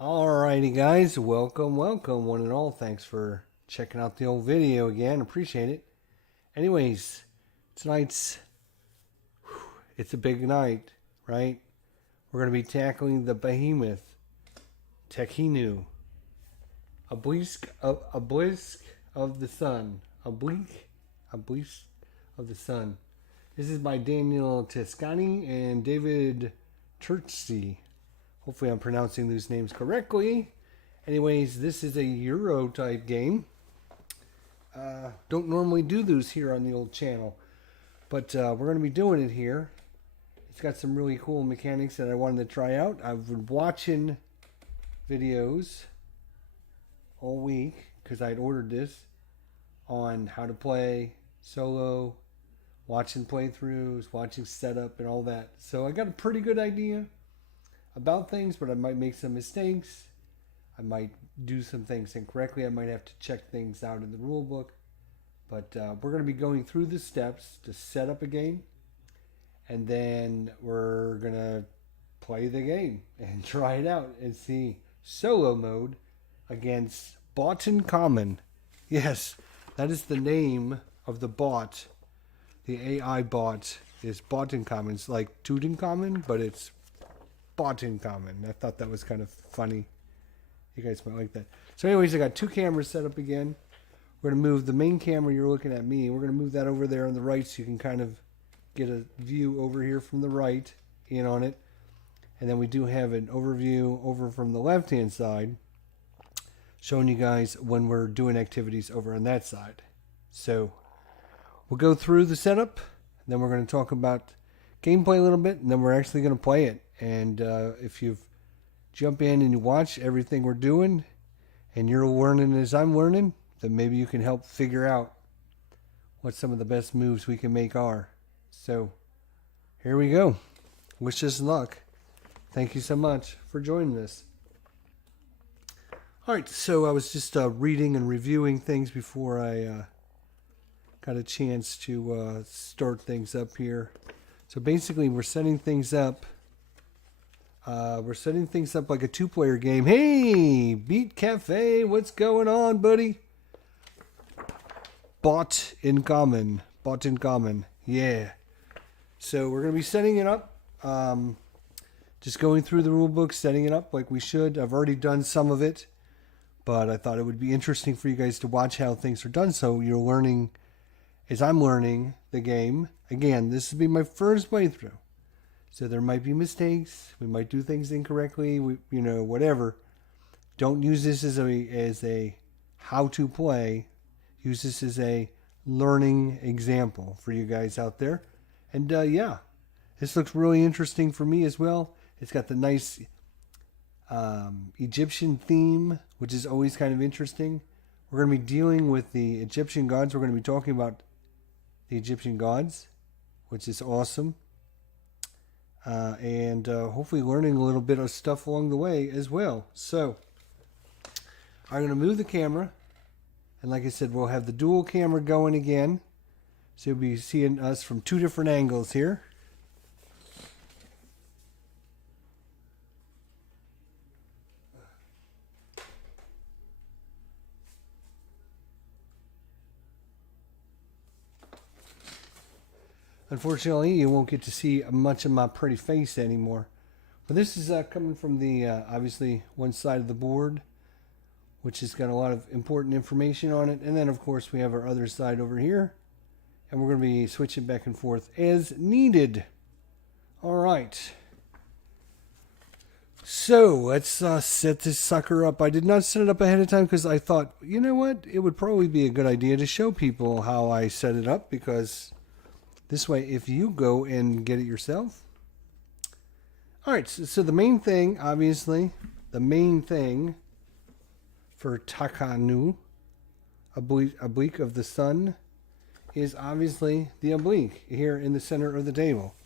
Alrighty guys, welcome one and all. Thanks for checking out the old video again. Appreciate it. Anyways, tonight's it's a big night, right? We're gonna be tackling the behemoth, TEKHENU, a blisk of the sun, a bleak of the sun. This is by Daniele Tascini and David Turczi. Hopefully I'm pronouncing these names correctly. Anyways, this is a Euro type game. Don't normally do those here on the old channel, but we're going to be doing it here. It's got some really cool mechanics that I wanted to try out. I've been watching videos all week because I'd ordered this on how to play solo, watching playthroughs, watching setup and all that. So I got a pretty good idea about things, but I might make some mistakes. I might do some things incorrectly. I might have to check things out in the rule book. But we're going to be going through the steps to set up a game, and then we're going to play the game and try it out and see solo mode against Botankhamun. Yes, that is the name of the bot. The AI bot is Botankhamun. It's like Tutankhamun, but it's Botankhamun. I thought that was kind of funny. You guys might like that. So anyways, I got two cameras set up again. We're going to move the main camera, you're looking at me. We're going to move that over there on the right so you can kind of get a view over here from the right in on it. And then we do have an overview over from the left-hand side showing you guys when we're doing activities over on that side. So we'll go through the setup, and then we're going to talk about gameplay a little bit, and then we're actually going to play it. And if you jump in and you watch everything we're doing and you're learning as I'm learning, then maybe you can help figure out what some of the best moves we can make are. So here we go. Wish us luck. Thank you so much for joining us. All right, so I was just reading and reviewing things before I got a chance to start things up here. So basically we're setting things up. Like a two-player game. Hey, Beat Cafe, what's going on, buddy? Botankhamun. Yeah. So we're going to be setting it up. Just going through the rule book, setting it up like we should. I've already done some of it, but I thought it would be interesting for you guys to watch how things are done. So you're learning as I'm learning the game. Again, this will be my first playthrough. So there might be mistakes. We might do things incorrectly. Whatever. Don't use this as a how to play. Use this as a learning example for you guys out there. And yeah, this looks really interesting for me as well. It's got the nice Egyptian theme, which is always kind of interesting. We're going to be dealing with the Egyptian gods. We're going to be talking about the Egyptian gods, which is awesome. And hopefully learning a little bit of stuff along the way as well. So I'm going to move the camera, and like I said, we'll have the dual camera going again, so you'll be seeing us from two different angles here. Unfortunately, you won't get to see much of my pretty face anymore. But this is coming from the, obviously, one side of the board, which has got a lot of important information on it. And then, of course, we have our other side over here. And we're going to be switching back and forth as needed. All right. So, let's set this sucker up. I did not set it up ahead of time because I thought, you know what? It would probably be a good idea to show people how I set it up, because this way, if you go and get it yourself. All right, so the main thing, obviously, for TEKHENU, oblique of the sun, is obviously the oblique here in the center of the table.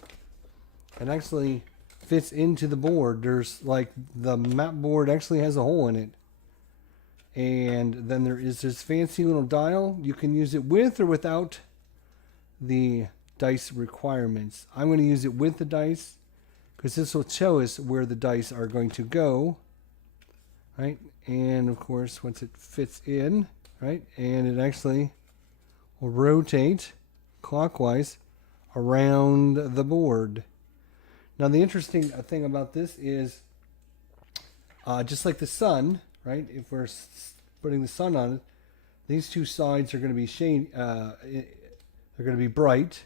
It actually fits into the board. There's like the map board actually has a hole in it. And then there is this fancy little dial. You can use it with or without the dice requirements. I'm going to use it with the dice because this will show us where the dice are going to go right? And of course, once it fits in, right, and it actually will rotate clockwise around the board. Now, the interesting thing about this is, just like the sun, right? If we're putting the sun on it, these two sides are going to be they're going to be bright,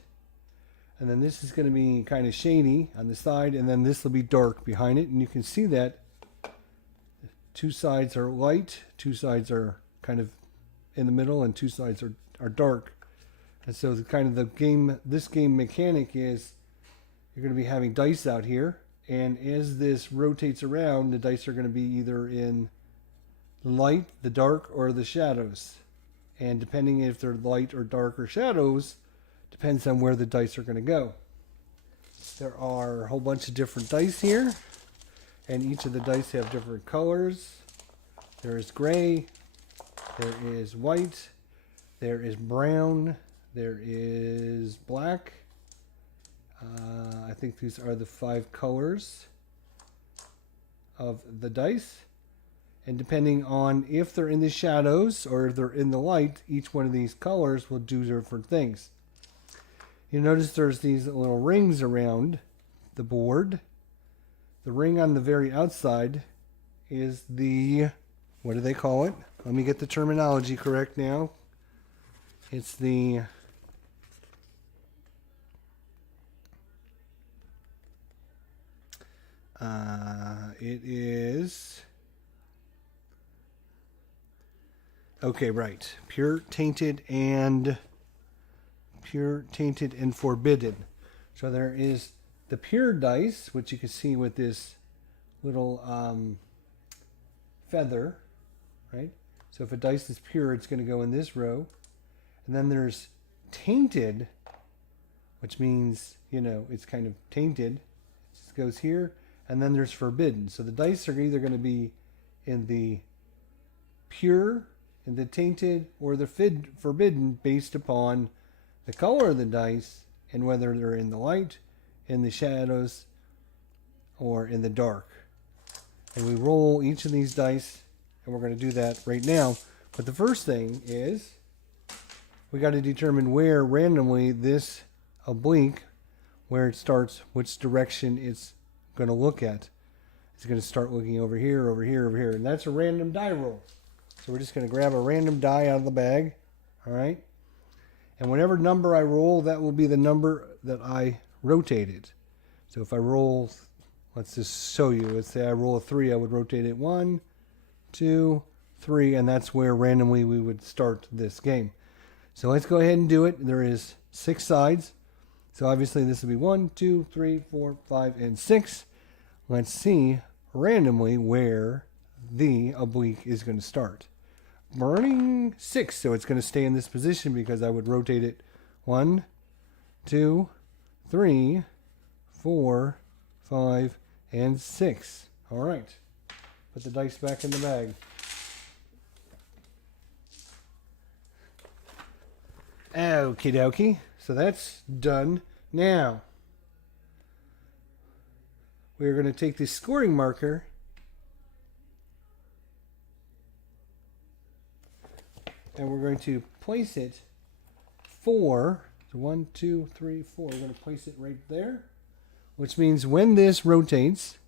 and then this is going to be kind of shady on the side, and then this will be dark behind it. And you can see that two sides are light, two sides are kind of in the middle, and two sides are dark. And so this game mechanic is you're going to be having dice out here, and as this rotates around, the dice are going to be either in the light, the dark, or the shadows. And depending if they're light or dark or shadows, depends on where the dice are going to go. There are a whole bunch of different dice here, and each of the dice have different colors. There is gray, there is white, there is brown, there is black. I think these are the 5 colors of the dice. And depending on if they're in the shadows or if they're in the light, each one of these colors will do different things. You notice there's these little rings around the board. The ring on the very outside is the, what do they call it? Let me get the terminology correct now. It's the it is, okay, right. Pure, tainted, and forbidden. So there is the pure dice, which you can see with this little feather, right? So if a dice is pure, it's going to go in this row. And then there's tainted, which means, you know, it's kind of tainted. It just goes here. And then there's forbidden. So the dice are either going to be in the pure, in the tainted, or the forbidden based upon the color of the dice and whether they're in the light, in the shadows, or in the dark. And we roll each of these dice, and we're going to do that right now. But the first thing is we got to determine where randomly this oblique, where it starts, which direction it's going to look at. It's going to start looking over here, over here, over here. And that's a random die roll. So we're just going to grab a random die out of the bag. All right. And whatever number I roll, that will be the number that I rotated. So if I roll, let's just show you. Let's say I roll a 3, I would rotate it 1, 2, 3, and that's where randomly we would start this game. So let's go ahead and do it. There is 6 sides. So obviously this will be 1, 2, 3, 4, 5, and 6. Let's see randomly where the oblique is going to start. Burning 6, so it's going to stay in this position because I would rotate it 1, 2, 3, 4, 5, and 6. All right. Put the dice back in the bag. Okie dokie. So that's done. Now, we're going to take this scoring marker and we're going to place it 4. So 1, 2, 3, 4. We're going to place it right there, which means when this rotates,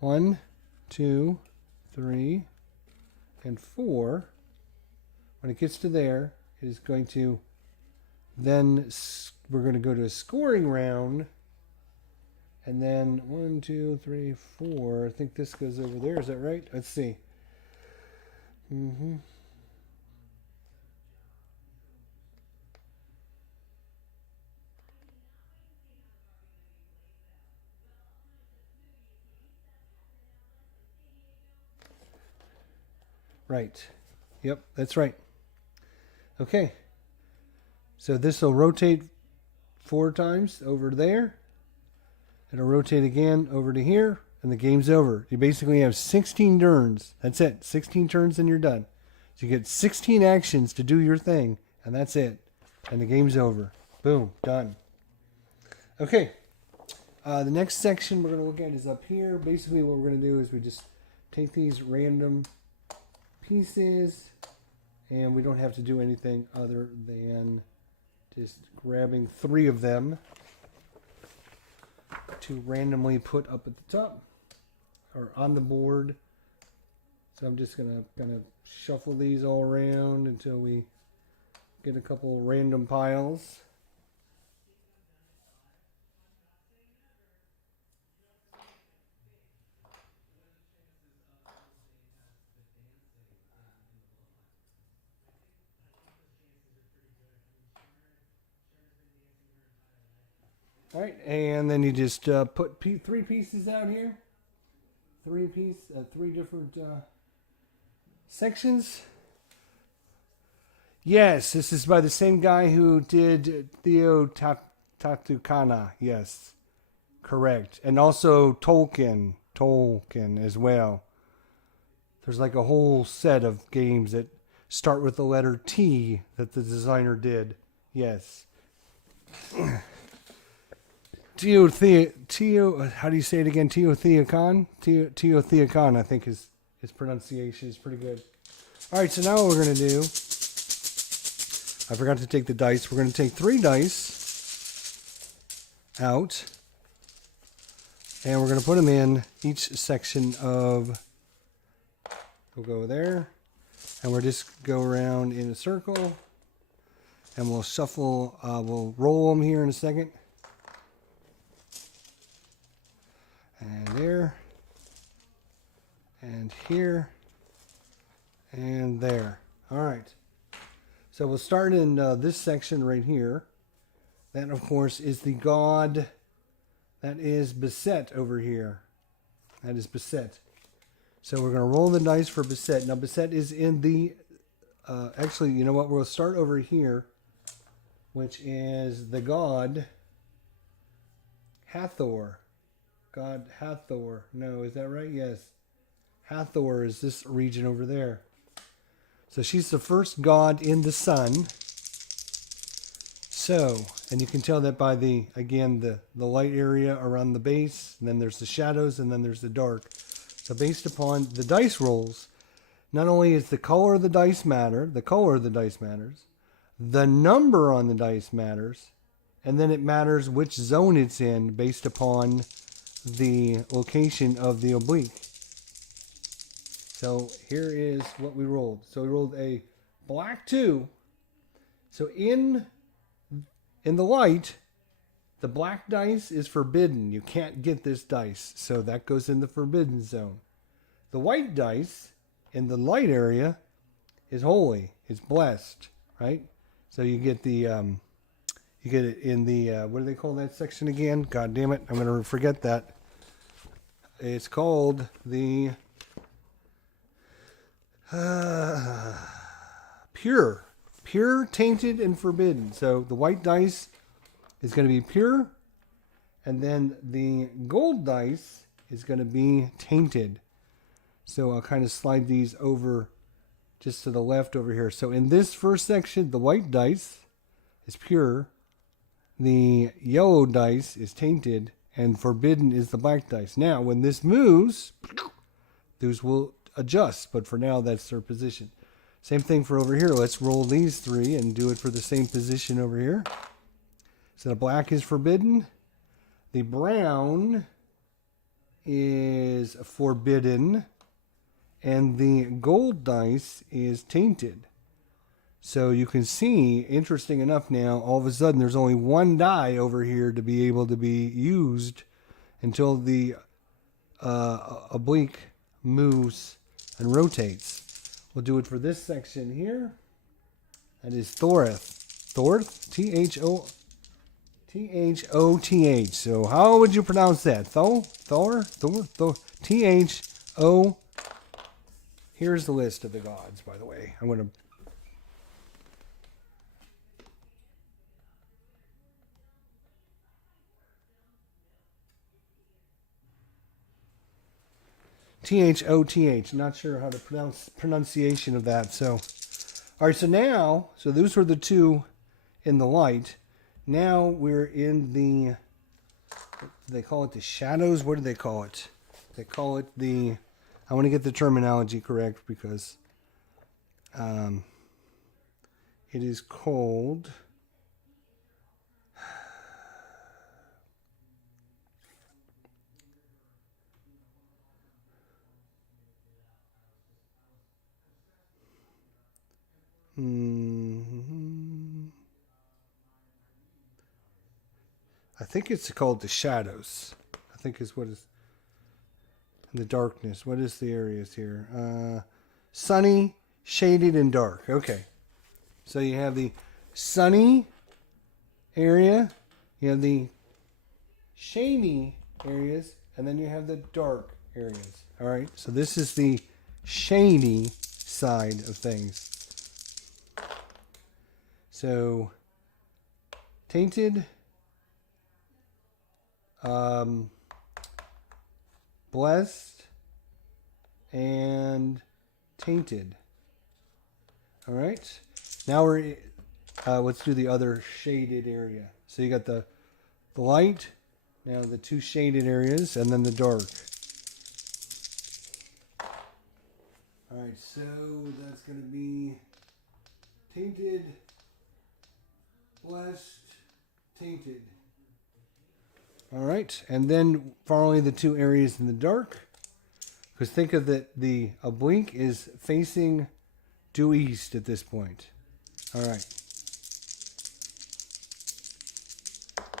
1, 2, 3, and 4, when it gets to there, it is going to then, we're going to go to a scoring round, and then 1, 2, 3, 4. I think this goes over there. Is that right? Let's see. Right. Yep, that's right. Okay. So this will rotate 4 times over there. It'll rotate again over to here, and the game's over. You basically have 16 turns. That's it. 16 turns and you're done. So you get 16 actions to do your thing, and that's it. And the game's over. Boom. Done. Okay. The next section we're going to look at is up here. Basically what we're going to do is we just take these random pieces, and we don't have to do anything other than just grabbing 3 of them to randomly put up at the top or on the board. So I'm just gonna kind of shuffle these all around until we get a couple random piles. All right, and then you just put 3 pieces out here. 3 different sections. Yes, this is by the same guy who did Tatukana. Yes, correct. And also Tolkien as well. There's like a whole set of games that start with the letter T that the designer did. Yes. How do you say it again? Teotihuacan? Teotihuacan, I think his pronunciation is pretty good. All right, so now what we're going to do, I forgot to take the dice. We're going to take 3 dice out, and we're going to put them in each section of, we'll go there, and we'll just go around in a circle, and we'll shuffle, we'll roll them here in a second. And there, and here, and there. All right. So we'll start in this section right here. That, of course, is the god. That is Beset over here. That is Beset. So we're going to roll the dice for Beset. Now, Beset is in the... actually, you know what? We'll start over here, which is the god Hathor. God Hathor. No, is that right? Yes. Hathor is this region over there. So she's the first god in the sun. So, and you can tell that by the, again, the light area around the base, and then there's the shadows, and then there's the dark. So based upon the dice rolls, not only is the color of the dice matter, the number on the dice matters, and then it matters which zone it's in based upon the location of the oblique. So here is what we rolled. So we rolled a black 2. So in the light, the black dice is forbidden. You can't get this dice. So that goes in the forbidden zone. The white dice in the light area is holy. It's blessed, right? So you get the you get it in the, what do they call that section again? God damn it, I'm going to forget that. It's called the pure, tainted, and forbidden. So the white dice is going to be pure, and then the gold dice is going to be tainted. So I'll kind of slide these over just to the left over here. So in this first section, the white dice is pure. The yellow dice is tainted, and forbidden is the black dice. Now, when this moves, those will adjust, but for now, that's their position. Same thing for over here. Let's roll these 3 and do it for the same position over here. So the black is forbidden. The brown is forbidden, and the gold dice is tainted. So you can see, interesting enough now, all of a sudden there's only 1 die over here to be able to be used until the oblique moves and rotates. We'll do it for this section here. That is Thorth. Thorth? T-H-O-T-H. So how would you pronounce that? Thor? T-H-O. Here's the list of the gods, by the way. I'm going to... T-H-O-T-H. Not sure how to pronunciation of that. So, all right. So now, so those were the 2 in the light. Now we're in the. They call it the shadows. What do they call it? They call it the. I want to get the terminology correct because it is called I think it's called the shadows. I think is what is the darkness. What is the areas here? Sunny, shaded, and dark. Okay. So you have the sunny area, you have the shady areas, and then you have the dark areas. All right. So this is the shady side of things. So tainted, blessed, and tainted. All right. Now we're let's do the other shaded area. So you got the light, now the two shaded areas, and then the dark. All right. So that's going to be tainted, blessed, tainted. All right, and then finally the two areas in the dark. Because think of that the oblique is facing due east at this point. All right.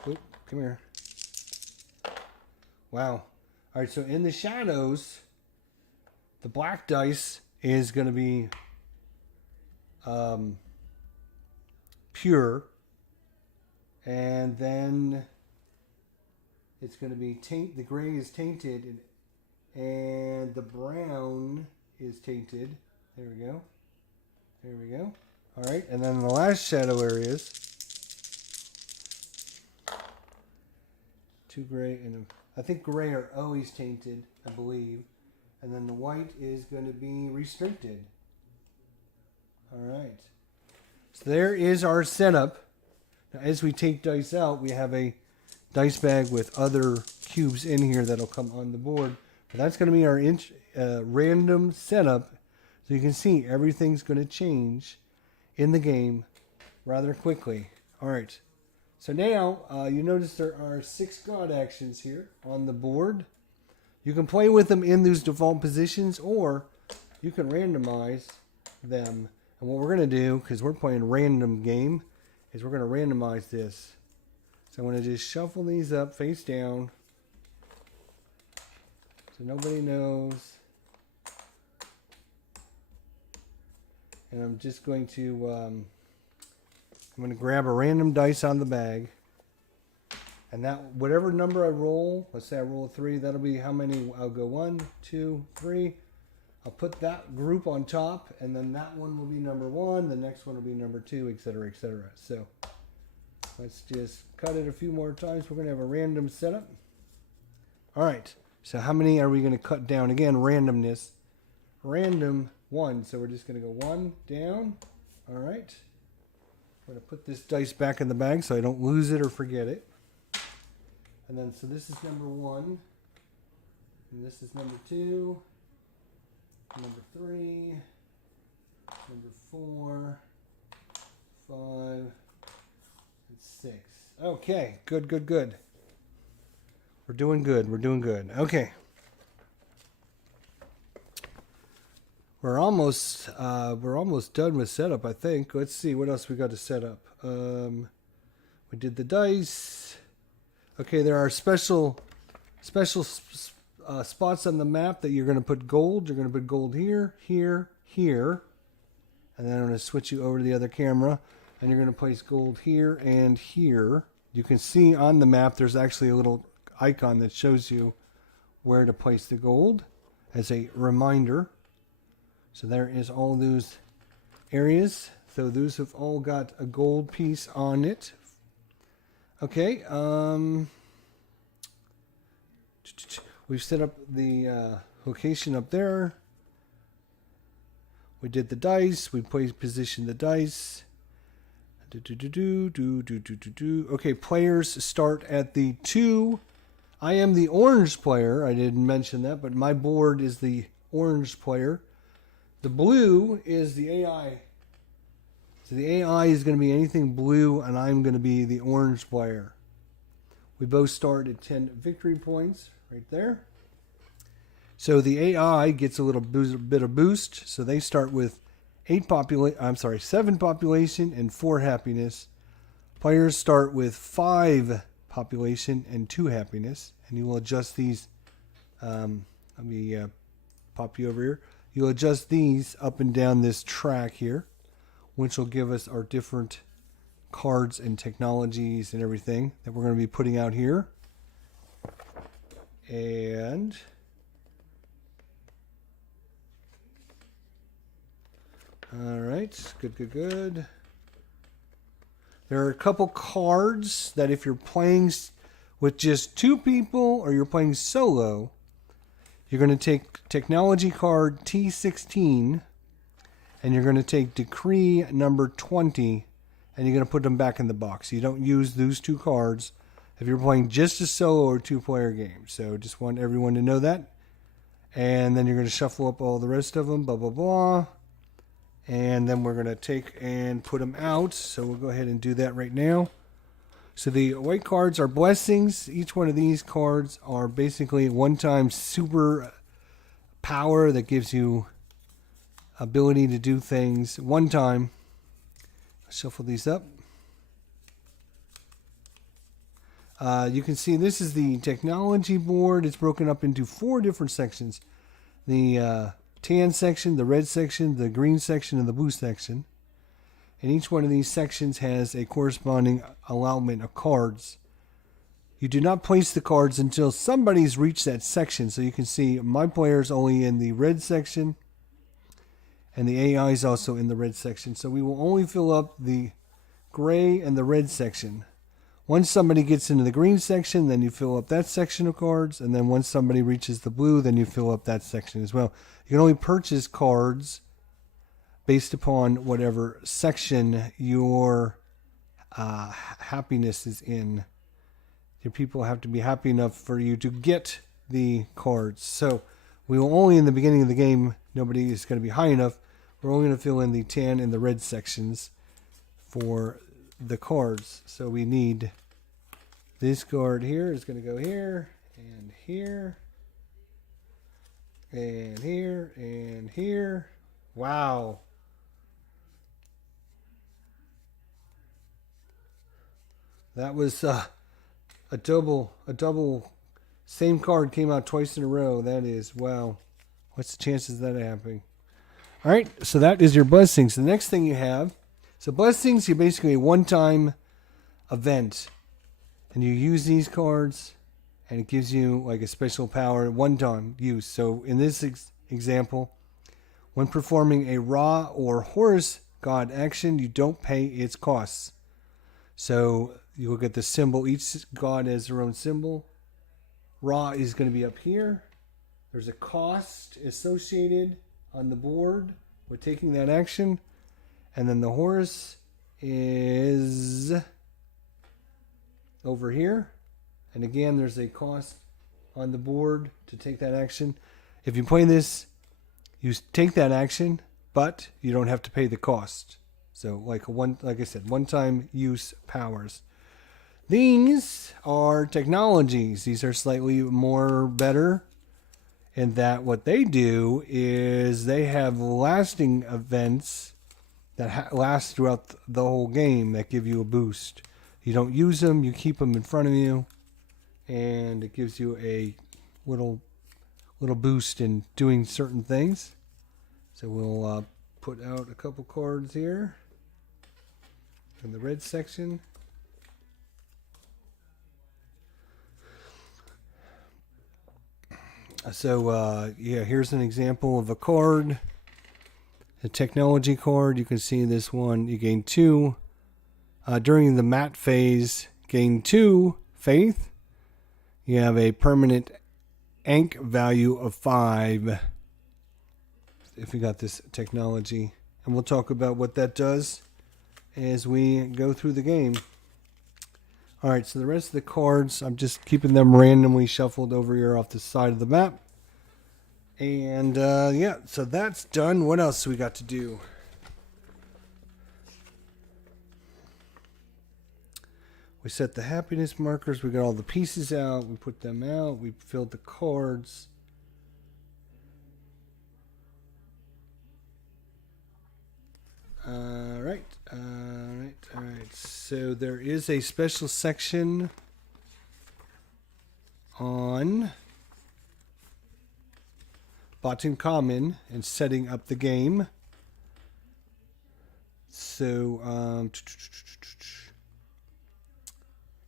Oop, come here. Wow. All right, so in the shadows, the black dice is going to be pure. And then it's going to be the gray is tainted, and the brown is tainted. There we go. There we go. All right, and then the last shadow areas, two gray, and I think gray are always tainted, I believe. And then the white is going to be restricted. All right. So there is our setup. Now, as we take dice out, we have a dice bag with other cubes in here that'll come on the board. But that's going to be our random setup. So you can see everything's going to change in the game rather quickly. All right. So now you notice there are 6 god actions here on the board. You can play with them in those default positions, or you can randomize them. And what we're going to do, because we're playing random game, is we're going to randomize this. So I'm going to just shuffle these up face down so nobody knows. And I'm just going to grab a random dice on the bag. And that, whatever number I roll, let's say I roll a 3, that'll be how many. I'll go 1, 2, 3. I'll put that group on top, and then that one will be number 1, the next one will be number 2, etc., etc. So let's just cut it a few more times. We're going to have a random setup. All right. So how many are we going to cut down? Again, randomness. Random 1. So we're just going to go 1 down. All right. I'm going to put this dice back in the bag so I don't lose it or forget it. And then, so this is number 1. And this is number 2. Number 3. Number 4. 5. And 6. Okay, good, good, good. We're doing good. We're doing good. Okay. We're almost done with setup, I think. Let's see what else we got to set up. We did the dice. Okay, there are special spots on the map that you're going to put gold. You're going to put gold here, here, here. And then I'm going to switch you over to the other camera. And you're going to place gold here and here. You can see on the map there's actually a little icon that shows you where to place the gold as a reminder. So there is all those areas. So those have all got a gold piece on it. Okay. We've set up the location up there. We did the dice. We positioned the dice. Okay, players start at the 2. I am the orange player. I didn't mention that, but my board is the orange player. The blue is the AI. So the AI is going to be anything blue, and I'm going to be the orange player. We both start at 10 victory points right there. So the AI gets a little bit of boost. So they start with 7 population and 4 happiness. Players start with 5 population and 2 happiness. And you will adjust these. Let me pop you over here. You'll adjust these up and down this track here, which will give us our different cards and technologies and everything that we're going to be putting out here. And all right, good. There are a couple cards that if you're playing with just 2 people or you're playing solo, you're going to take technology card T16 and you're going to take decree number 20 and you're going to put them back in the box. You don't use those 2 cards if you're playing just a solo or 2-player game. So just want everyone to know that. And then you're going to shuffle up all the rest of them, blah, blah, blah. And then we're going to take and put them out. So we'll go ahead and do that right now. So the white cards are blessings. Each one of these cards are basically one-time super power that gives you ability to do things one time. Shuffle these up. You can see this is the technology board. It's broken up into 4 different sections. The tan section, the red section, the green section, and the blue section. And each one of these sections has a corresponding allotment of cards. You do not place the cards until somebody's reached that section. So you can see my player's only in the red section. And the AI is also in the red section. So we will only fill up the gray and the red section. Once somebody gets into the green section, then you fill up that section of cards. And then once somebody reaches the blue, then you fill up that section as well. You can only purchase cards based upon whatever section your happiness is in. Your people have to be happy enough for you to get the cards. So we will only, in the beginning of the game, nobody is going to be high enough. We're only going to fill in the tan and the red sections for the cards. So we need this card here is going to go here and here and here and here. Wow. That was a double. Same card came out twice in a row. That is, wow. What's the chances of that happening? All right, so that is your blessings. The next thing you have, so blessings, you're basically a one-time event. And you use these cards, and it gives you like a special power, one-time use. So in this example, when performing a Ra or Horus god action, you don't pay its costs. So you will get the symbol. Each god has their own symbol. Ra is going to be up here. There's a cost associated on the board with taking that action. And then the Horus is over here. And again, there's a cost on the board to take that action. If you play this, you take that action, but you don't have to pay the cost. So like I said, one-time use powers. These are technologies. These are slightly more better in that what they do is they have lasting events that last throughout the whole game that give you a boost. You don't use them, you keep them in front of you, and it gives you a little boost in doing certain things. So we'll put out a couple cards here in the red section. So, yeah, here's an example of a card. A technology card. You can see this one. You gain 2. During the mat phase, gain 2 faith. You have a permanent Ankh value of 5. If we got this technology. And we'll talk about what that does as we go through the game. Alright, so the rest of the cards, I'm just keeping them randomly shuffled over here off the side of the map. And yeah, so that's done. What else we got to do? We set the happiness markers. We got all the pieces out. We put them out. We filled the cards. All right. So there is a special section on Botankhamun and setting up the game. So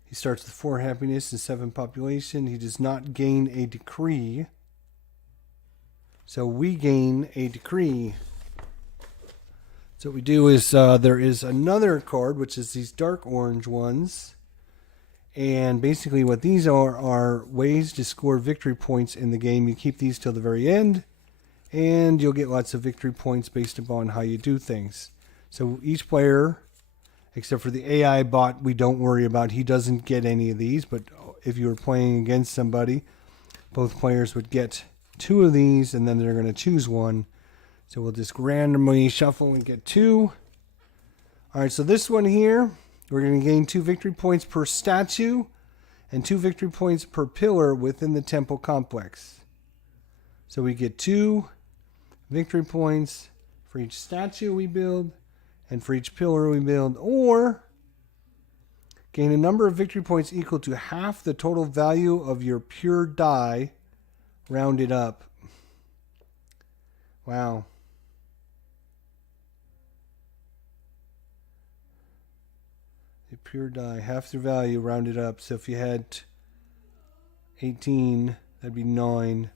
he starts with 4 happiness and 7 population. He does not gain a decree. So we gain a decree. So what we do is there is another card, which is these dark orange ones. And basically what these are ways to score victory points in the game. You keep these till the very end, and you'll get lots of victory points based upon how you do things. So each player, except for the AI bot, we don't worry about. He doesn't get any of these, but if you were playing against somebody, both players would get 2 of these, and then they're going to choose one. So we'll just randomly shuffle and get 2. All right, so this one here, we're going to gain 2 victory points per statue and 2 victory points per pillar within the temple complex. So we get 2 victory points for each statue we build and for each pillar we build, or gain a number of victory points equal to half the total value of your pure die, rounded up. Wow. The pure die, half the value, rounded up. So if you had 18, that'd be 9.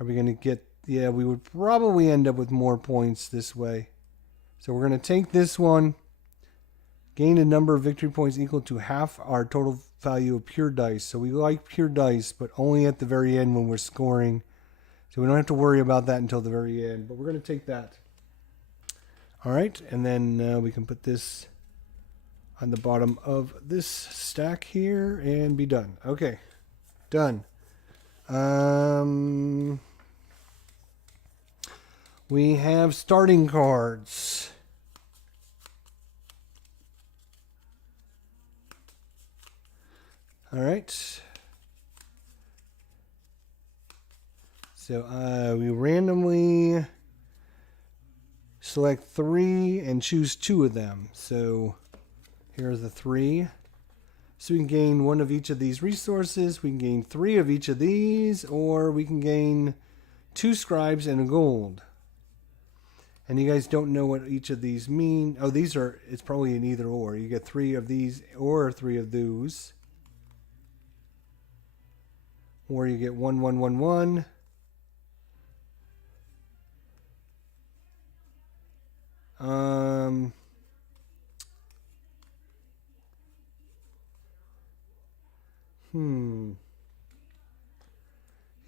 Are we going to get... Yeah, we would probably end up with more points this way. So we're going to take this one. Gain a number of victory points equal to half our total value of pure dice. So we like pure dice, but only at the very end when we're scoring. So we don't have to worry about that until the very end. But we're going to take that. All right, and then we can put this on the bottom of this stack here and be done. Okay, done. We have starting cards. All right. So we randomly select 3 and choose 2 of them. So here are the 3. So we can gain 1 of each of these resources. We can gain 3 of each of these, or we can gain 2 scribes and a gold. And you guys don't know what each of these mean. Oh, these are, it's probably an either or. You get 3 of these or 3 of those. Or you get 1, 1, 1, 1.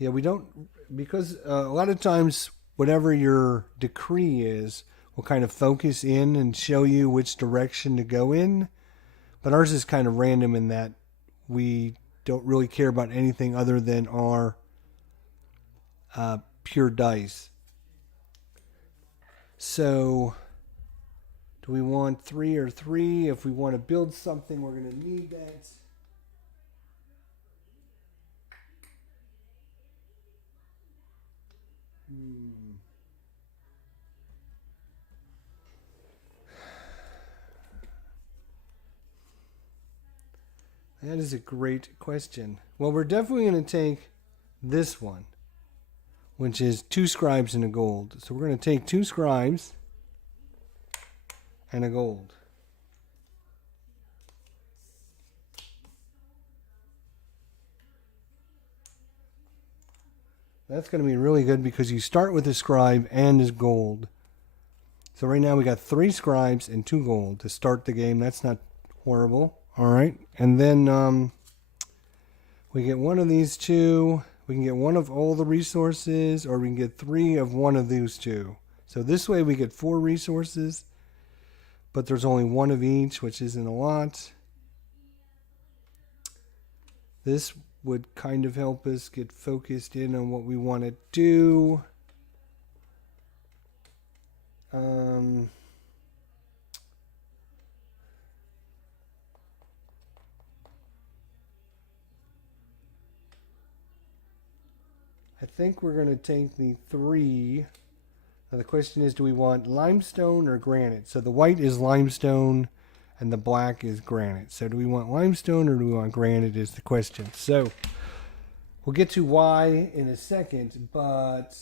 Yeah, we don't, because a lot of times whatever your decree is will kind of focus in and show you which direction to go in. But ours is kind of random in that we don't really care about anything other than our pure dice. So do we want 3 or 3? If we want to build something, we're going to need that. That is a great question. Well, we're definitely going to take this one, which is 2 scribes and a gold. So we're going to take 2 scribes and a gold. That's going to be really good because you start with a scribe and his gold. So right now we got 3 scribes and 2 gold to start the game. That's not horrible. All right. And then we get 1 of these 2. We can get 1 of all the resources, or we can get 3 of 1 of these 2. So this way we get 4 resources, but there's only 1 of each, which isn't a lot. This would kind of help us get focused in on what we want to do. I think we're going to take the 3. Now the question is, do we want limestone or granite? So the white is limestone and the black is granite. So do we want limestone or do we want granite is the question. So we'll get to why in a second, but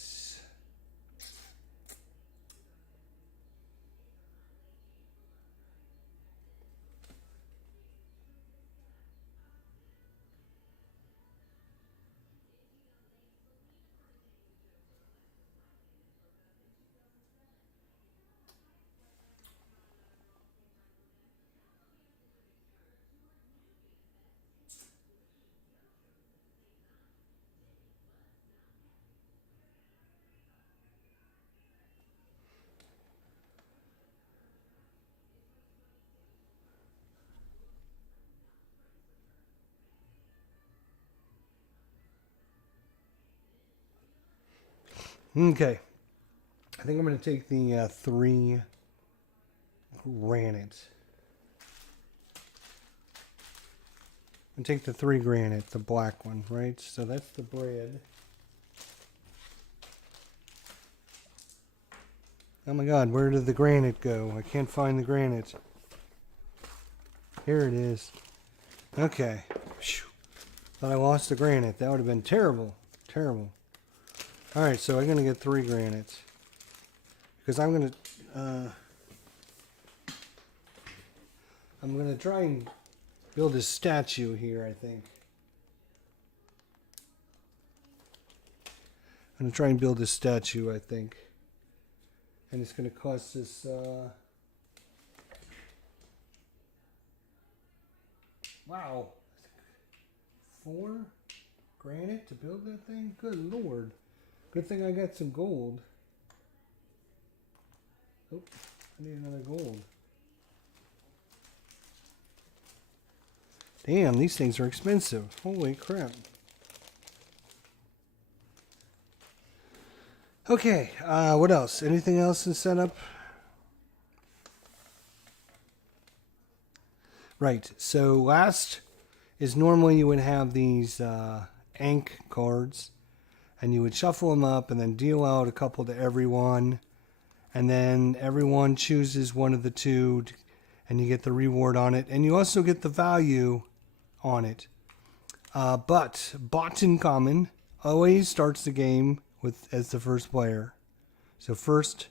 okay. I think I'm going to take the 3 granite. I'm going to take the 3 granite, the black one, right? So that's the bread. Oh my god, where did the granite go? I can't find the granite. Here it is. Okay. Thought I lost the granite. That would have been terrible. Terrible. Alright, so I'm going to get 3 granites. Because I'm going to try and build a statue here, I think. I'm going to try and build a statue, I think. And it's going to cost us, wow, 4 granite to build that thing? Good lord. Good thing I got some gold. Oh, I need another gold. Damn, these things are expensive. Holy crap. Okay, what else? Anything else in setup? Right, so last is normally you would have these Ankh cards, and you would shuffle them up and then deal out a couple to everyone, and then everyone chooses one of the 2, and you get the reward on it, and you also get the value on it. But Botankhamun always starts the game as the first player. So first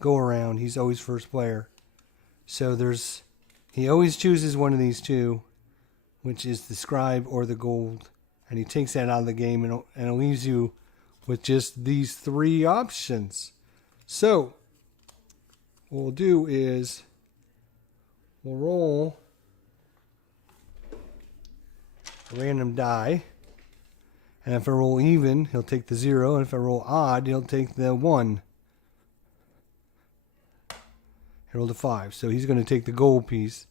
go around, he's always first player. So he always chooses one of these 2, which is the scribe or the gold, and he takes that out of the game, and it leaves you with just these 3 options. So what we'll do is we'll roll a random die. And if I roll even, he'll take the 0. And if I roll odd, he'll take the 1. He rolled a 5. So he's going to take the gold piece.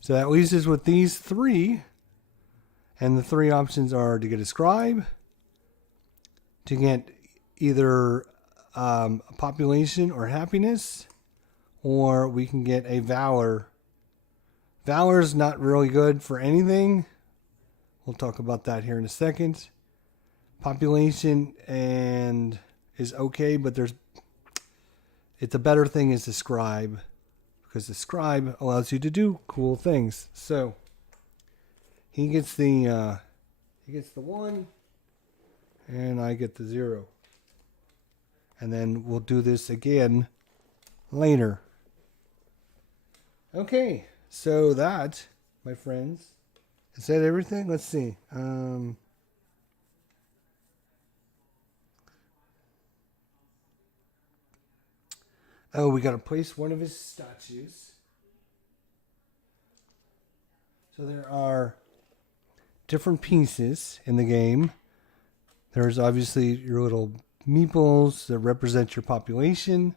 So that leaves us with these 3. And the 3 options are to get a scribe, to get either a population or happiness, or we can get a valor. Valor is not really good for anything. We'll talk about that here in a second. Population and is okay, but it's a better thing is the scribe, because the scribe allows you to do cool things. So he gets the 1, and I get the 0, and then we'll do this again later. Okay, so that, my friends, is that everything? Let's see. Oh, we got to place one of his statues. So there are different pieces in the game. There's obviously your little meeples that represent your population.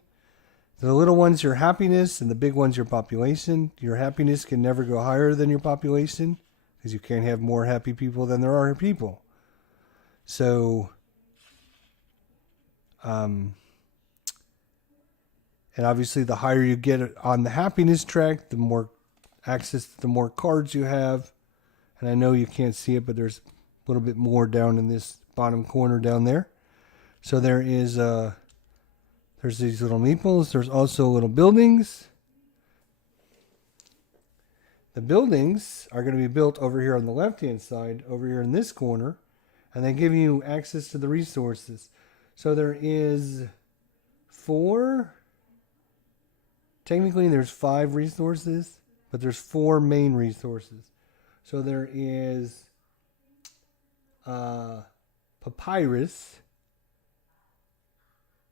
The little one's your happiness, and the big one's your population. Your happiness can never go higher than your population, because you can't have more happy people than there are people. So, and obviously the higher you get on the happiness track, the more access, the more cards you have. And I know you can't see it, but there's a little bit more down in this bottom corner down there. So there is there's these little meeples. There's also little buildings. The buildings are going to be built over here on the left-hand side, over here in this corner, and they give you access to the resources. So there is 4. Technically, there's 5 resources, but there's 4 main resources. So there is papyrus.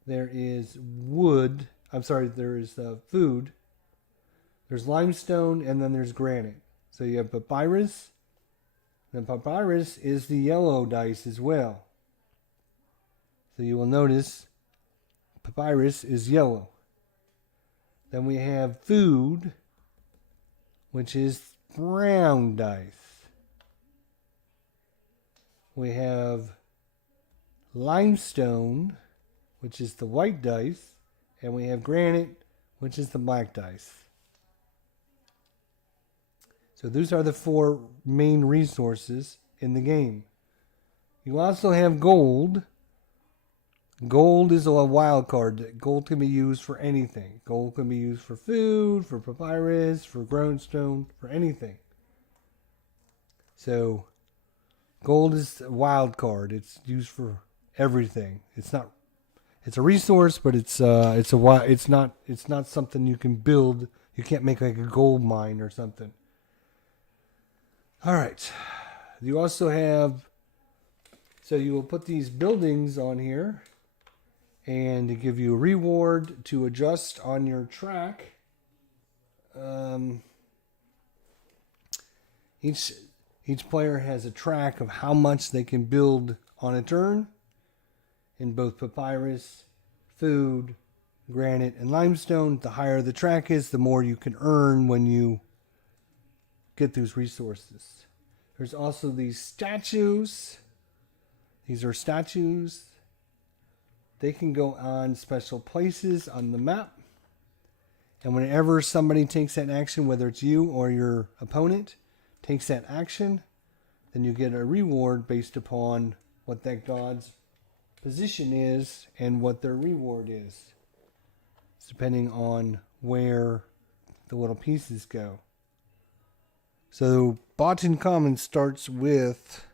There is wood. I'm sorry, there is food. There's limestone, and then there's granite. So you have papyrus. Then papyrus is the yellow dice as well. So you will notice papyrus is yellow. Then we have food, which is brown dice. We have limestone, which is the white dice. And we have granite, which is the black dice. So those are the 4 main resources in the game. You also have gold. Gold is a wild card. Gold can be used for anything. Gold can be used for food, for papyrus, for grindstone, for anything. So gold is a wild card. It's used for everything. It's a resource, but it's not something you can build. You can't make like a gold mine or something. All right. You also have, so you will put these buildings on here and to give you a reward to adjust on your track. Each player has a track of how much they can build on a turn in both papyrus, food, granite, and limestone. The higher the track is, the more you can earn when you get those resources. There's also these statues. These are statues. They can go on special places on the map. And whenever somebody takes that action, whether it's you or your opponent takes that action, then you get a reward based upon what that god's position is and what their reward is. It's depending on where the little pieces go. So Botankhamun starts with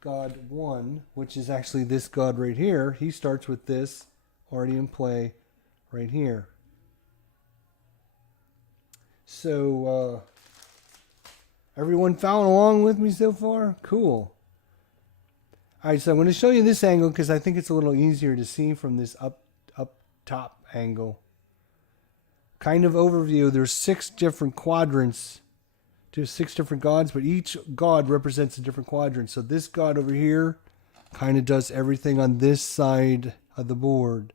God 1, which is actually this god right here. He starts with this already in play right here. So everyone following along with me so far? Cool. Alright, so I'm going to show you this angle because I think it's a little easier to see from this up top angle. Kind of overview. There's 6 different quadrants to 6 different gods, but each god represents a different quadrant. So this god over here kind of does everything on this side of the board.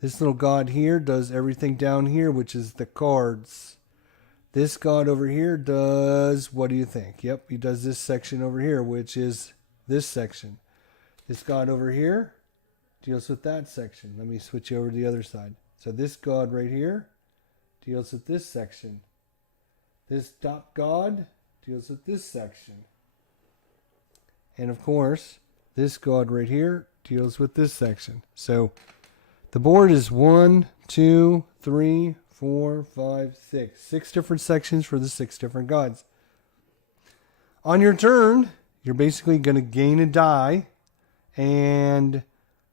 This little god here does everything down here, which is the cards. This god over here does, what do you think? Yep, he does this section over here, which is this section. This god over here deals with that section. Let me switch you over to the other side. So this god right here deals with this section. This top god deals with this section. And of course, this god right here deals with this section. So the board is 1, 2, 3, 4, 5, 6. 6 different sections for the 6 different gods. On your turn, you're basically going to gain a die, and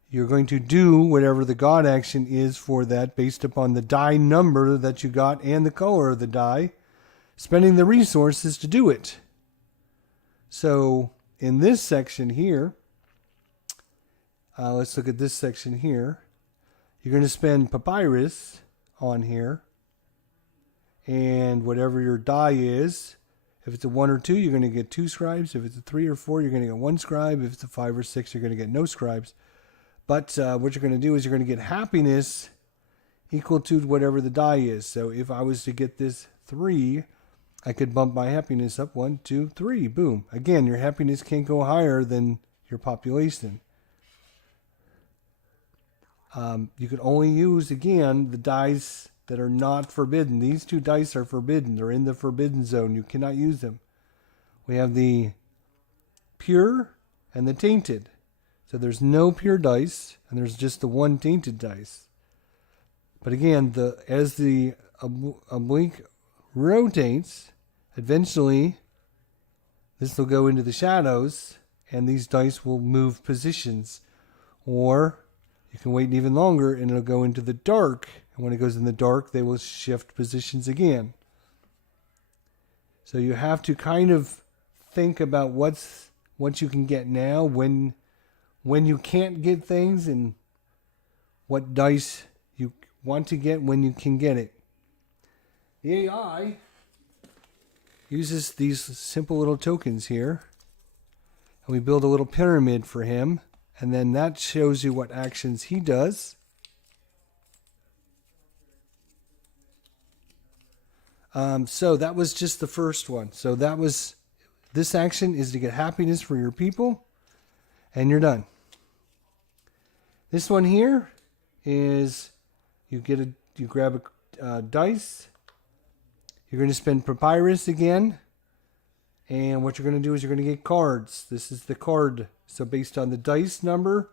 you're going to do whatever the god action is for that based upon the die number that you got and the color of the die, spending the resources to do it. So in this section here, let's look at this section here. You're going to spend papyrus on here, and whatever your die is, if it's a 1 or 2, you're going to get 2 scribes. If it's a 3 or 4, you're going to get 1 scribe. If it's a 5 or 6, you're going to get no scribes. But what you're going to do is you're going to get happiness equal to whatever the die is. So if I was to get this 3, I could bump my happiness up 1, 2, 3. Boom. Again, your happiness can't go higher than your population. You can only use, again, the dice that are not forbidden. These 2 dice are forbidden. They're in the forbidden zone. You cannot use them. We have the pure and the tainted. So there's no pure dice, and there's just the 1 tainted dice. But again, as the oblique rotates, eventually this will go into the shadows, and these dice will move positions. Or you can wait even longer, and it'll go into the dark. And when it goes in the dark, they will shift positions again. So you have to kind of think about what you can get now, when you can't get things, and what dice you want to get when you can get it. The AI uses these simple little tokens here, and we build a little pyramid for him, and then that shows you what actions he does. So that was just the first one. So this action is to get happiness for your people, and you're done. This one here is you grab a dice. You're going to spend papyrus again, and what you're going to do is you're going to get cards. This is the card. So based on the dice number,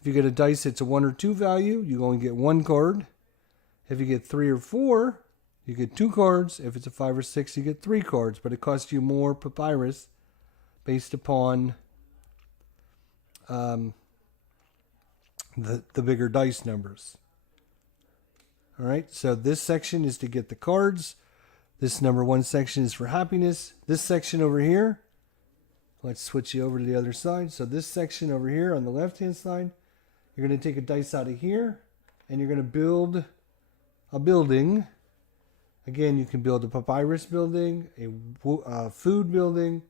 if you get a dice that's a 1 or 2 value, you only get 1 card. If you get 3 or 4, you get 2 cards. If it's a 5 or 6, you get 3 cards. But it costs you more papyrus based upon the bigger dice numbers. All right, so this section is to get the cards. This number 1 section is for happiness. This section over here, let's switch you over to the other side. So this section over here on the left-hand side, you're going to take a dice out of here, and you're going to build a building. Again, you can build a papyrus building, a food building,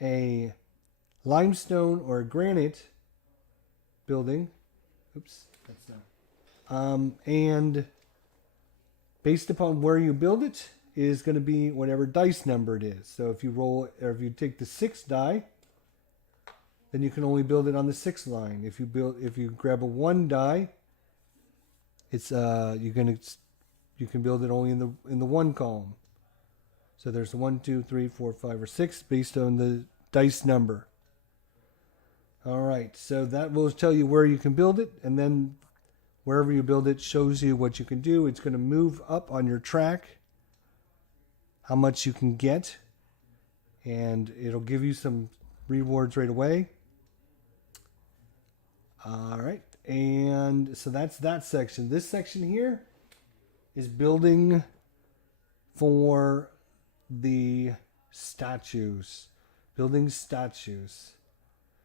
a limestone or a granite building. Oops, that's not. And based upon where you build it is going to be whatever dice number it is. So if you take the 6 die, then you can only build it on the 6th line. If you grab a 1 die, it's you can build it only in the 1 column. So there's 1, 2, 3, 4, 5, or 6 based on the dice number. All right, so that will tell you where you can build it, and then wherever you build it shows you what you can do. It's going to move up on your track how much you can get, and it'll give you some rewards right away. All right, and so that's that section. This section here is building for the statues. Building statues.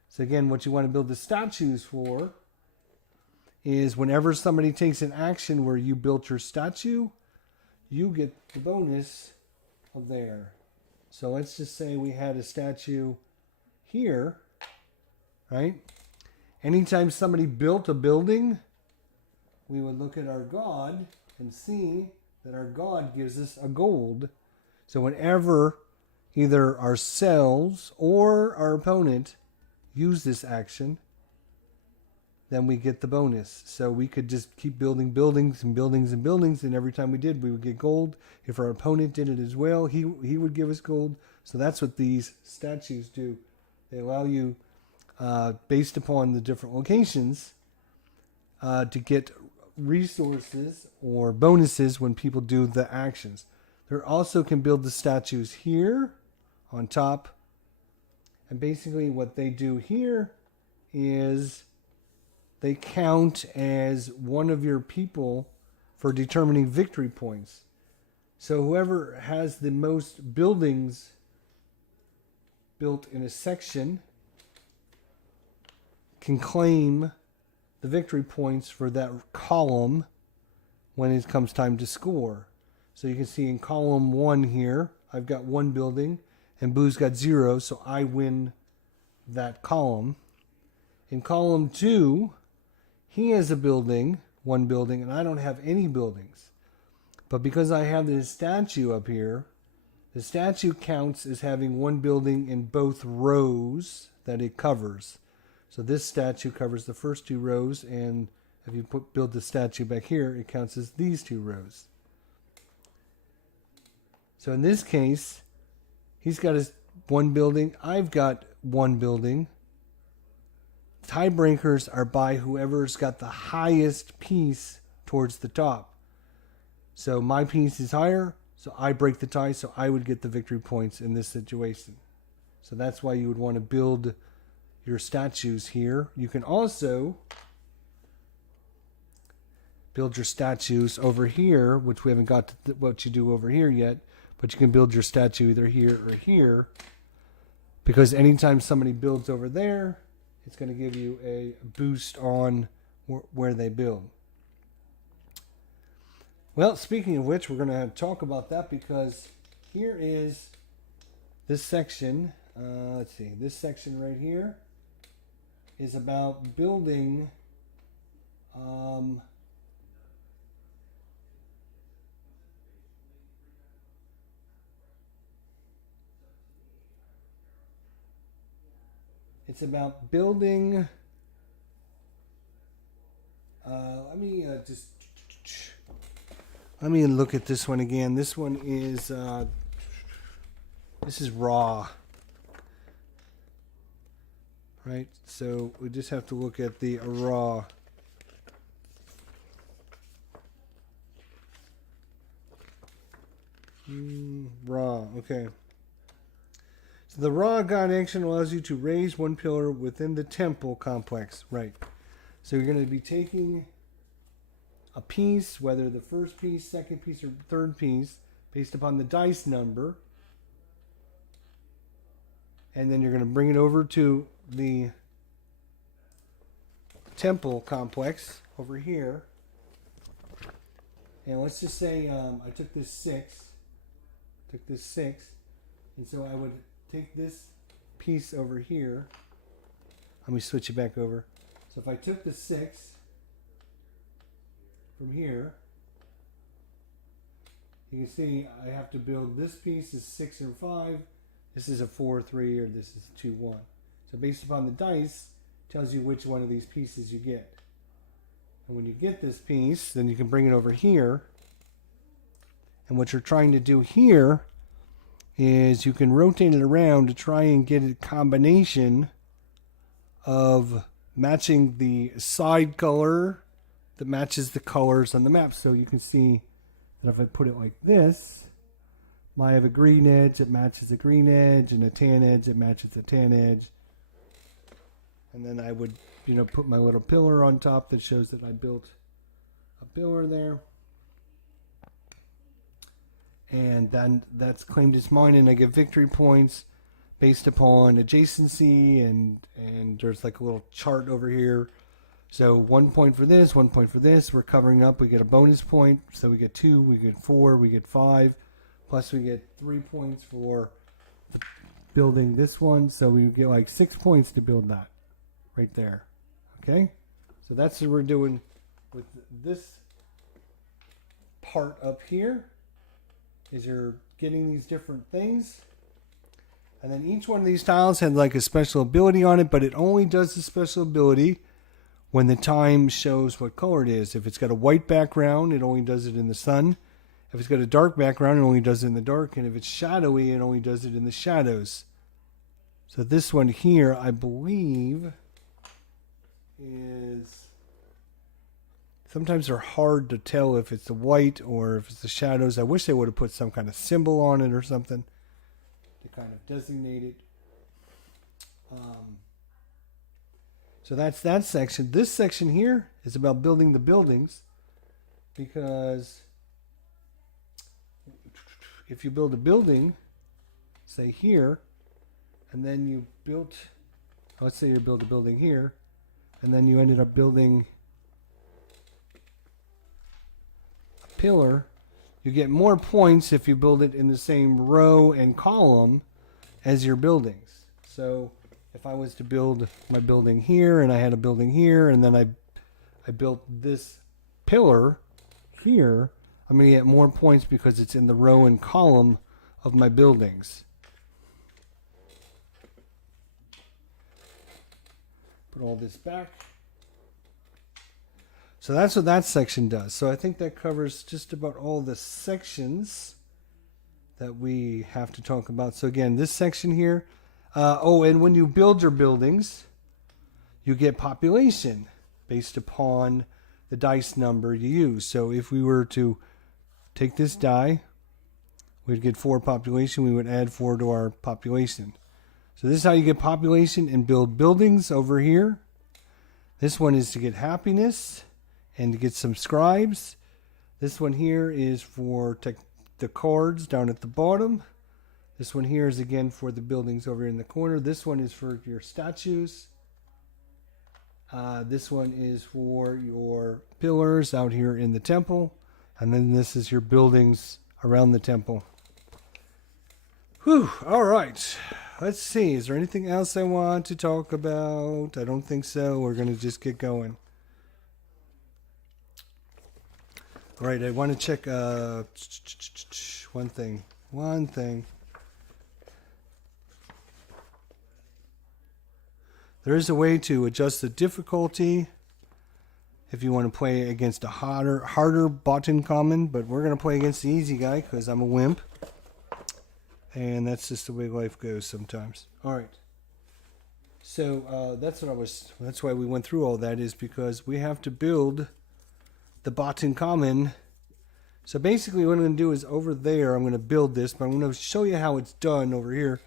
So again, what you want to build the statues for is whenever somebody takes an action where you built your statue, you get the bonus of there. So let's just say we had a statue here, right? Anytime somebody built a building, we would look at our god and see that our god gives us a gold. So whenever either ourselves or our opponent use this action, then we get the bonus. So we could just keep building buildings and buildings and buildings, and every time we did, we would get gold. If our opponent did it as well, he would give us gold. So that's what these statues do. They allow you, based upon the different locations, to get resources or bonuses when people do the actions. There also can build the statues here on top. And basically what they do here is they count as one of your people for determining victory points. So whoever has the most buildings built in a section can claim the victory points for that column when it comes time to score. So you can see in column 1 here, I've got 1 building and Boo's got 0, so I win that column. In column 2, he has a building, 1 building, and I don't have any buildings. But because I have this statue up here, The statue counts as having one building in both rows that it covers. So this statue covers the first 2 rows, and if you build the statue back here, it counts as these 2 rows. So in this case, he's got his 1 building. I've got 1 building. Tiebreakers are by whoever's got the highest piece towards the top. So my piece is higher, so I break the tie, so I would get the victory points in this situation. So that's why you would want to build your statues here. You can also build your statues over here, which we haven't got to what you do over here yet, but you can build your statue either here or here, because anytime somebody builds over there, it's going to give you a boost on where they build. Well, speaking of which, we're going to talk about that, because here is this section. Let's see. This section right here is about building it's about building let me look at this one again. This one is this is raw, right? So we just have to look at the raw. Raw, okay. So the raw god action allows you to raise 1 pillar within the temple complex, right? So you're going to be taking a piece, whether the first piece, second piece, or third piece, based upon the dice number. And then you're going to bring it over to the temple complex over here. And let's just say I took this 6. And so I would take this piece over here. Let me switch it back over. So if I took the 6 from here, you can see I have to build this piece is 6 and 5. This is a 4, 3, or this is 2, 1. So based upon the dice, it tells you which one of these pieces you get. And when you get this piece, then you can bring it over here. And what you're trying to do here is you can rotate it around to try and get a combination of matching the side color that matches the colors on the map. So you can see that if I put it like this, I have a green edge that matches a green edge, and a tan edge that matches a tan edge. And then I would, put my little pillar on top that shows that I built a pillar there. And then that's claimed as mine, and I get victory points based upon adjacency, and there's like a little chart over here. So 1 point for this, 1 point for this. We're covering up. We get a bonus point. So we get 2, we get 4, we get 5. Plus we get 3 points for building this one. So we get like 6 points to build that right there. Okay? So that's what we're doing with this part up here. Is you're getting these different things. And then each one of these tiles had like a special ability on it, but it only does the special ability when the time shows what color it is. If it's got a white background, it only does it in the sun. If it's got a dark background, it only does it in the dark. And if it's shadowy, it only does it in the shadows. So this one here, I believe, is... Sometimes they're hard to tell if it's the white or if it's the shadows. I wish they would have put some kind of symbol on it or something to kind of designate it. So that's that section. This section here is about building the buildings, because if you build a building, say here, and then you built, let's say you build a building here, and then you ended up building pillar, you get more points if you build it in the same row and column as your buildings. So if I was to build my building here, and I had a building here, and then I built this pillar here, I'm going to get more points because it's in the row and column of my buildings. Put all this back. So that's what that section does. So I think that covers just about all the sections that we have to talk about. So again, this section here. And when you build your buildings, you get population based upon the dice number you use. So if we were to take this die, we'd get 4 population. We would add 4 to our population. So this is how you get population and build buildings over here. This one is to get happiness and to get some scribes. This one here is for the cards down at the bottom. This one here is again for the buildings over in the corner. This one is for your statues. This one is for your pillars out here in the temple. And then this is your buildings around the temple. Whew, all right. Let's see. Is there anything else I want to talk about? I don't think so. We're going to just get going. All right, I want to check one thing. There is a way to adjust the difficulty if you want to play against a harder Botankhamun, but we're going to play against the easy guy because I'm a wimp. And that's just the way life goes sometimes. All right. So that's why we went through all that, is because we have to build the Botankhamun. So basically what I'm going to do is over there, I'm going to build this, but I'm going to show you how it's done over here.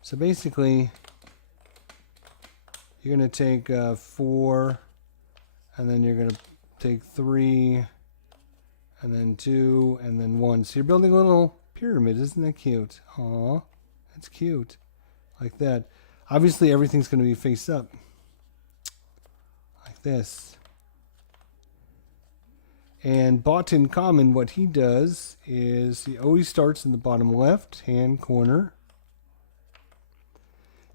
So basically, you're going to take 4, and then you're going to take 3, and then 2, and then 1. So you're building a little pyramid. Isn't that cute? Aw, that's cute. Like that. Obviously, everything's going to be face up. Like this. And Botankhamun, what he does is he always starts in the bottom left-hand corner.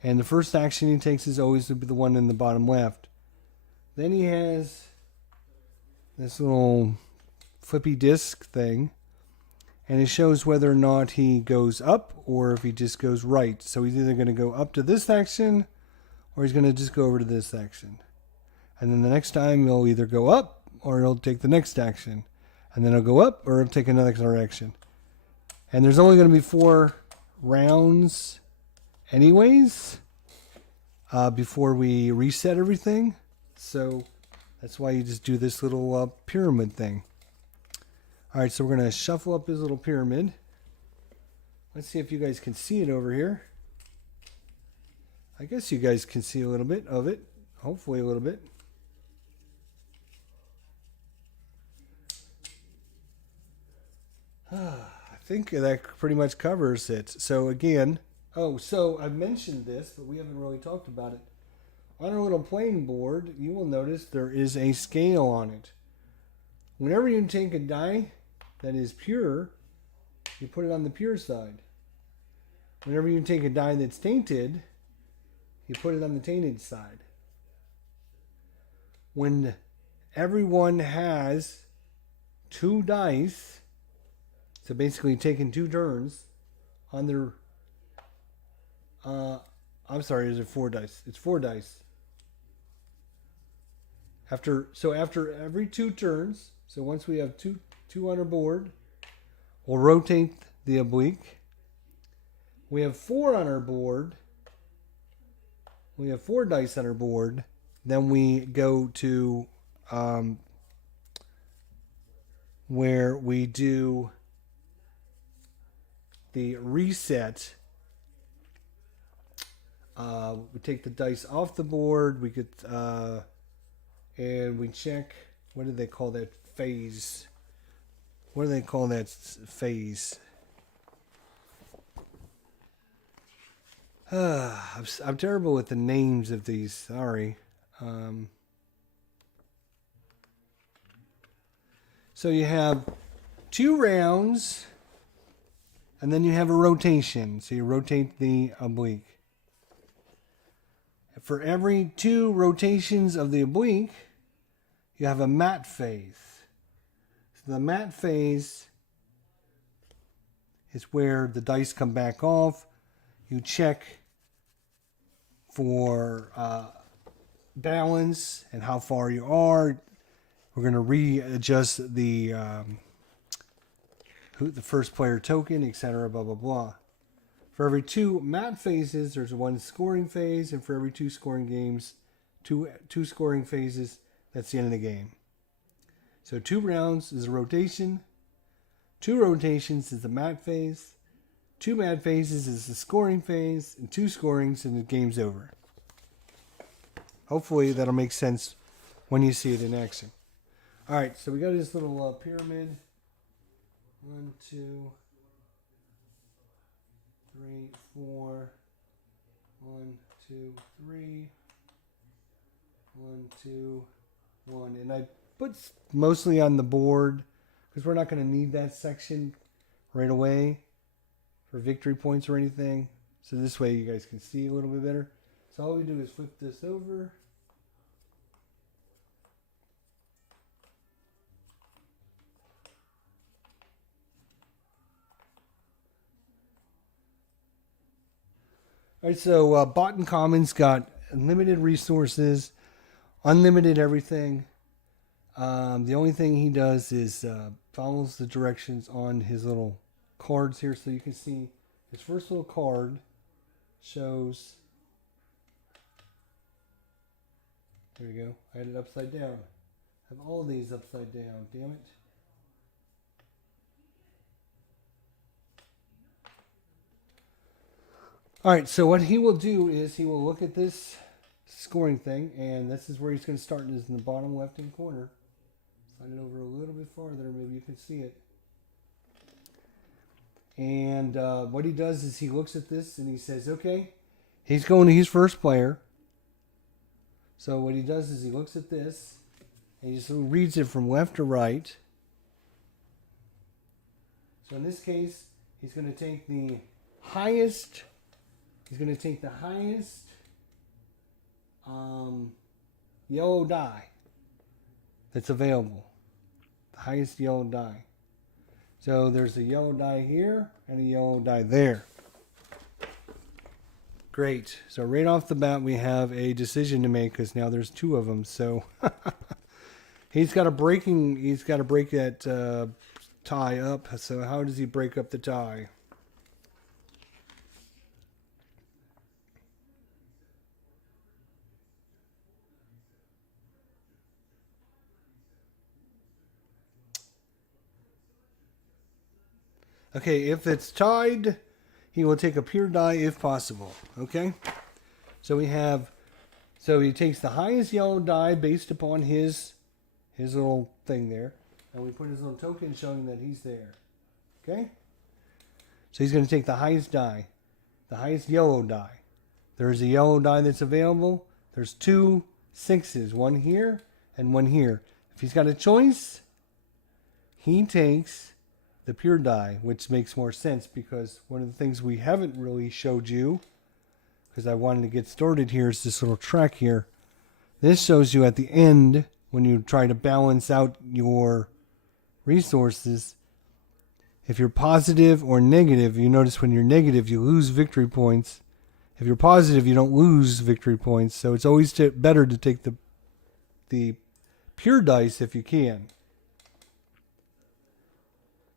And the first action he takes is always to be the one in the bottom left. Then he has this little flippy disc thing. And it shows whether or not he goes up or if he just goes right. So he's either going to go up to this action or he's going to just go over to this action. And then the next time he'll either go up or he'll take the next action. And then he'll go up or he'll take another direction. And there's only going to be 4 rounds anyways before we reset everything. So that's why you just do this little pyramid thing. All right, so we're going to shuffle up his little pyramid. Let's see if you guys can see it over here. I guess you guys can see a little bit of it. Hopefully a little bit. I think that pretty much covers it. So again, so I've mentioned this, but we haven't really talked about it. On our little playing board, you will notice there is a scale on it. Whenever you take a die that is pure, you put it on the pure side. Whenever you take a die that's tainted, you put it on the tainted side. When everyone has 2 dice, so basically taking 2 turns on their, I'm sorry, is it 4 dice? It's 4 dice. After every 2 turns, so once we have two on our board, we'll rotate the oblique. We have 4 on our board. We have 4 dice on our board. Then we go to where we do the reset. We take the dice off the board. We get and we check. What do they call that phase? What do they call that phase? I'm terrible with the names of these. Sorry. So you have 2 rounds, and then you have a rotation. So you rotate the oblique. For every 2 rotations of the oblique, you have a mat phase. So the mat phase is where the dice come back off. You check for balance and how far you are. We're going to readjust the first player token, etc. Blah blah blah. For every 2 mat phases, there's 1 scoring phase, and for every 2 scoring games, two scoring phases. That's the end of the game. So 2 rounds is a rotation. 2 rotations is the mat phase. 2 mat phases is the scoring phase, and 2 scorings, and the game's over. Hopefully that'll make sense when you see it in action. All right, so we got this little pyramid. 1, 2, 3, 4. 1, 2, 3. 1, 2, 1. And I put mostly on the board because we're not going to need that section right away for victory points or anything. So this way you guys can see a little bit better. So all we do is flip this over. All right, so Botankhamun's got unlimited resources, unlimited everything. The only thing he does is follows the directions on his little cards here. So you can see his first little card shows. There we go. I had it upside down. I have all these upside down. Damn it. All right, so what he will do is he will look at this scoring thing, and this is where he's going to start, is in the bottom left-hand corner. Slide it over a little bit farther, maybe you can see it. And what he does is he looks at this and he says, okay, he's going to his first player. So what he does is he looks at this, and he just reads it from left to right. So in this case, he's going to take the highest... He's going to take the highest yellow die that's available. The highest yellow die. So there's a yellow die here and a yellow die there. Great. So right off the bat we have a decision to make because now there's 2 of them. So he's got to break that tie up. So how does he break up the tie? Okay, if it's tied, he will take a pure die if possible. Okay? So he takes the highest yellow die based upon his little thing there. And we put his little token showing that he's there. Okay? So he's going to take the highest die. The highest yellow die. There's a yellow die that's available. There's 2 6s. One here and one here. If he's got a choice, he takes the pure die, which makes more sense because one of the things we haven't really showed you, because I wanted to get started here, is this little track here. This shows you at the end, when you try to balance out your resources, if you're positive or negative. You notice when you're negative, you lose victory points. If you're positive, you don't lose victory points. So it's always better to take the pure dice if you can.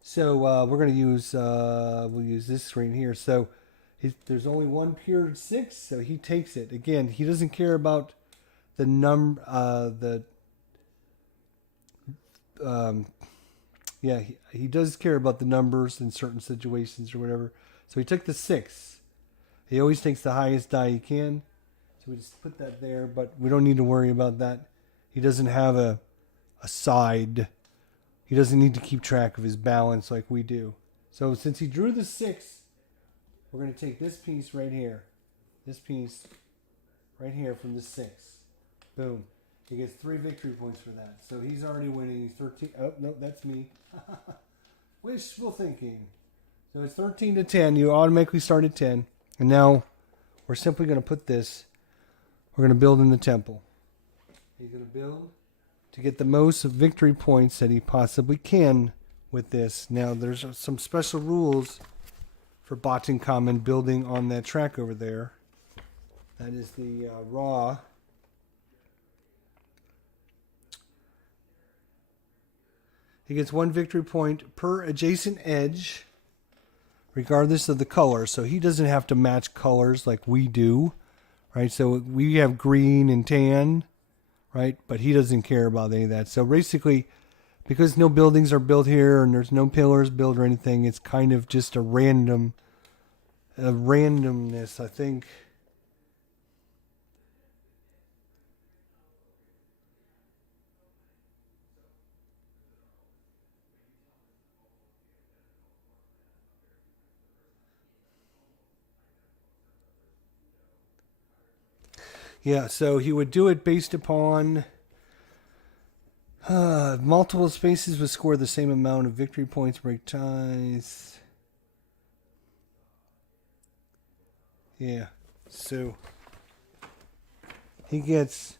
So we're going to use, we'll use this right here. So there's only 1 pure 6, so he takes it. Again, he doesn't care about the he does care about the numbers in certain situations or whatever. So he took the 6. He always takes the highest die he can. So we just put that there, but we don't need to worry about that. He doesn't have a side. He doesn't need to keep track of his balance like we do. So since he drew the 6, we're going to take this piece right here. This piece right here from the 6. Boom. He gets 3 victory points for that. So he's already winning. He's 13. Oh, no, that's me. Wishful thinking. So it's 13 to 10. You automatically start at 10. And now we're simply going to put this. We're going to build in the temple. He's going to build to get the most victory points that he possibly can with this. Now, there's some special rules for Botankhamun building on that track over there. That is the raw. He gets 1 victory point per adjacent edge, regardless of the color. So he doesn't have to match colors like we do, right? So we have green and tan, right? But he doesn't care about any of that. So basically, because no buildings are built here and there's no pillars built or anything, it's kind of just a randomness, I think. Yeah, so he would do it based upon multiple spaces would score the same amount of victory points, break ties. Yeah, so he gets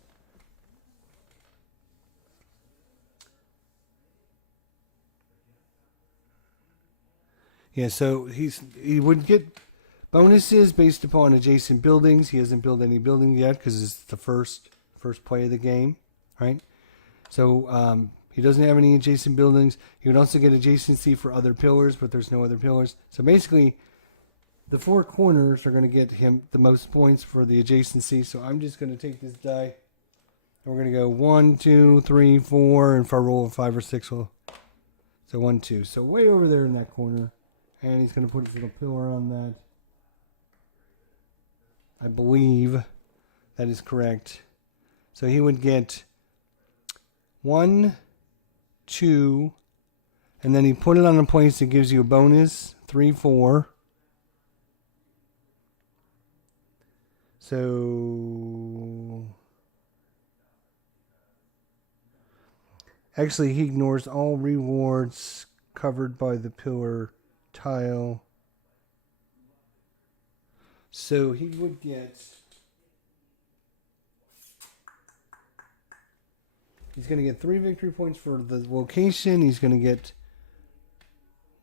so he would get bonuses based upon adjacent buildings. He hasn't built any building yet because it's the first play of the game, right? So he doesn't have any adjacent buildings. He would also get adjacency for other pillars, but there's no other pillars. So basically, the 4 corners are going to get him the most points for the adjacency. So I'm just going to take this die, and we're going to go 1, 2, 3, 4, and if I roll a 5 or 6, so 1, 2. So way over there in that corner, and he's going to put his little pillar on that. I believe that is correct. So he would get 1, 2, and then he put it on a place that gives you a bonus 3, 4. So actually, he ignores all rewards covered by the pillar tile. So he would get, he's going to get 3 victory points for the location. He's going to get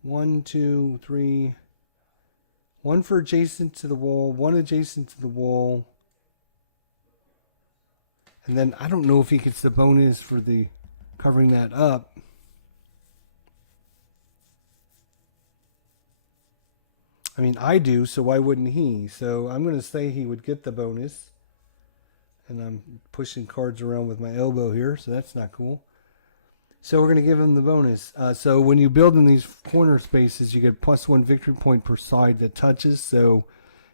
1, 2, 3, 1 for adjacent to the wall, 1 adjacent to the wall. And then I don't know if he gets the bonus for the covering that up. I mean, I do, so why wouldn't he? So I'm going to say he would get the bonus. And I'm pushing cards around with my elbow here, so that's not cool. So we're going to give him the bonus. So when you build in these corner spaces, you get +1 victory point per side that touches. So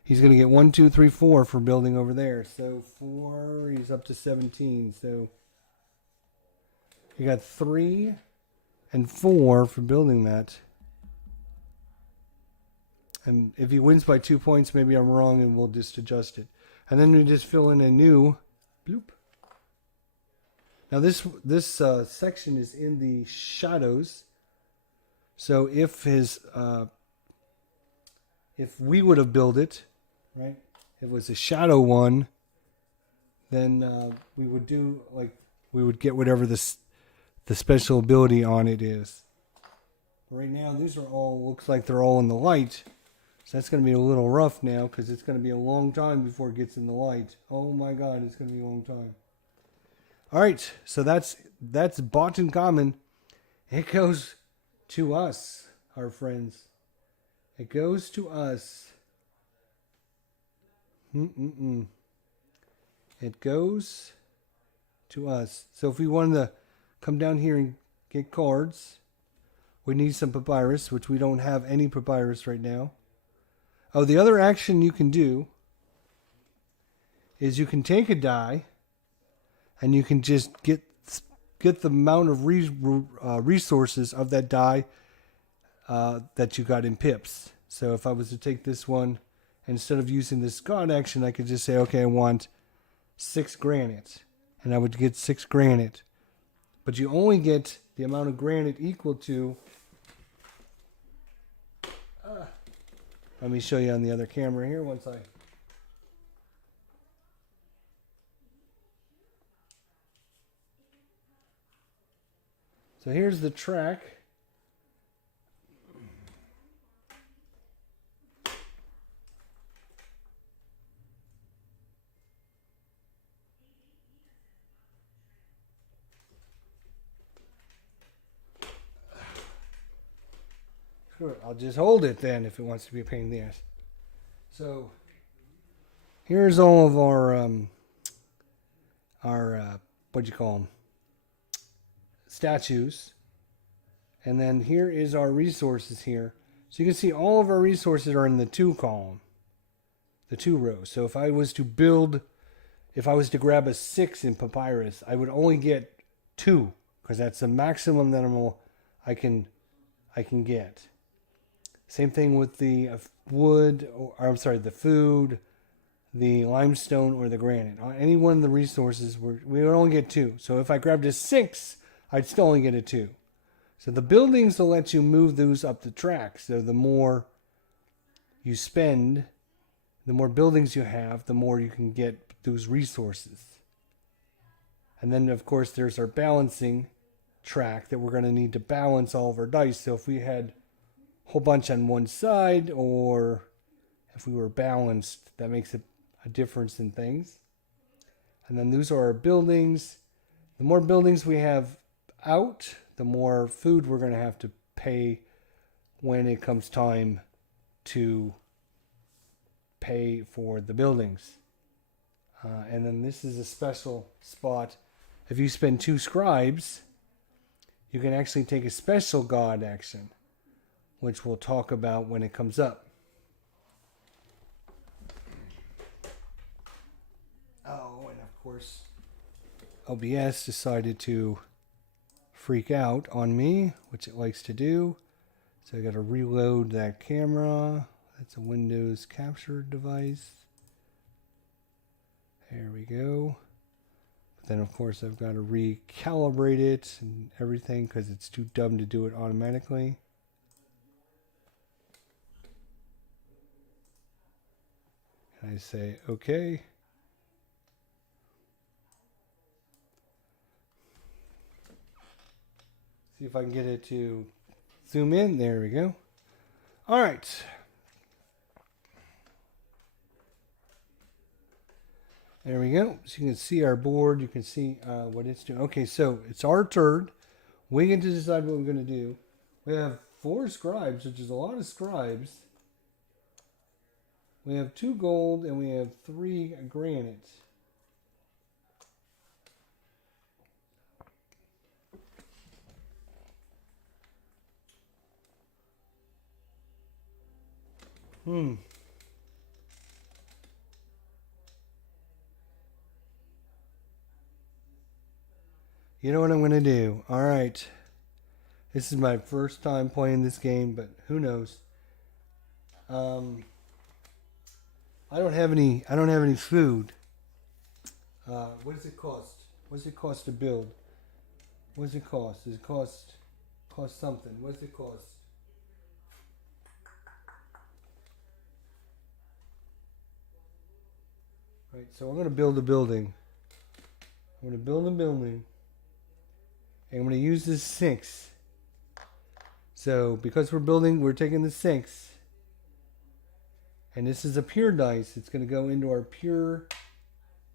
he's going to get 1, 2, 3, 4 for building over there. So 4, he's up to 17. So you got 3 and 4 for building that. And if he wins by 2 points, maybe I'm wrong and we'll just adjust it. And then we just fill in a new bloop. Now this section is in the shadows. So if we would have built it, right? If it was a shadow one, then we would do we would get whatever the special ability on it is. Right now, these are all looks like they're all in the light. So that's going to be a little rough now because it's going to be a long time before it gets in the light. Oh my God, it's going to be a long time. All right, so that's Botankhamun. It goes to us, our friends. It goes to us. It goes to us. So if we wanted to come down here and get cards, we need some papyrus, which we don't have any papyrus right now. Oh, the other action you can do is you can take a die and you can just get the amount of resources of that die that you got in pips. So if I was to take this one, instead of using this god action, I could just say, okay, I want 6 granite. And I would get 6 granite. But you only get the amount of granite equal to... let me show you on the other camera here once I... So here's the track. Sure, I'll just hold it then if it wants to be a pain in the ass. So here's all of our what'd you call them? Statues. And then here is our resources here. So you can see all of our resources are in the 2 column, the 2 rows. So if I was to grab a 6 in papyrus, I would only get 2 because that's the maximum that I can get. Same thing with the wood, the food, the limestone, or the granite. Any one of the resources, we would only get 2. So if I grabbed a 6, I'd still only get a 2. So the buildings will let you move those up the track. So the more you spend, the more buildings you have, the more you can get those resources. And then, of course, there's our balancing track that we're going to need to balance all of our dice. So if we had a whole bunch on one side, or if we were balanced, that makes a difference in things. And then those are our buildings. The more buildings we have out, the more food we're going to have to pay when it comes time to pay for the buildings. And then this is a special spot. If you spend 2 scribes, you can actually take a special god action, which we'll talk about when it comes up. Oh, and of course, OBS decided to freak out on me, which it likes to do. So I got to reload that camera. That's a Windows capture device. There we go. But then of course I've got to recalibrate it and everything because it's too dumb to do it automatically. And I say okay. See if I can get it to zoom in. There we go. All right. There we go. So you can see our board. You can see what it's doing. Okay, so it's our turn. We get to decide what we're going to do. We have 4 scribes, which is a lot of scribes. We have 2 gold and we have 3 granite. You know what I'm going to do? All right. This is my first time playing this game, but who knows? I don't have any food. What does it cost? What does it cost to build? What does it cost? Does it cost something? What does it cost? Right, so I'm going to build a building. I'm going to build a building. And I'm going to use this 6. So because we're taking the 6. And this is a pure dice. It's going to go into our pure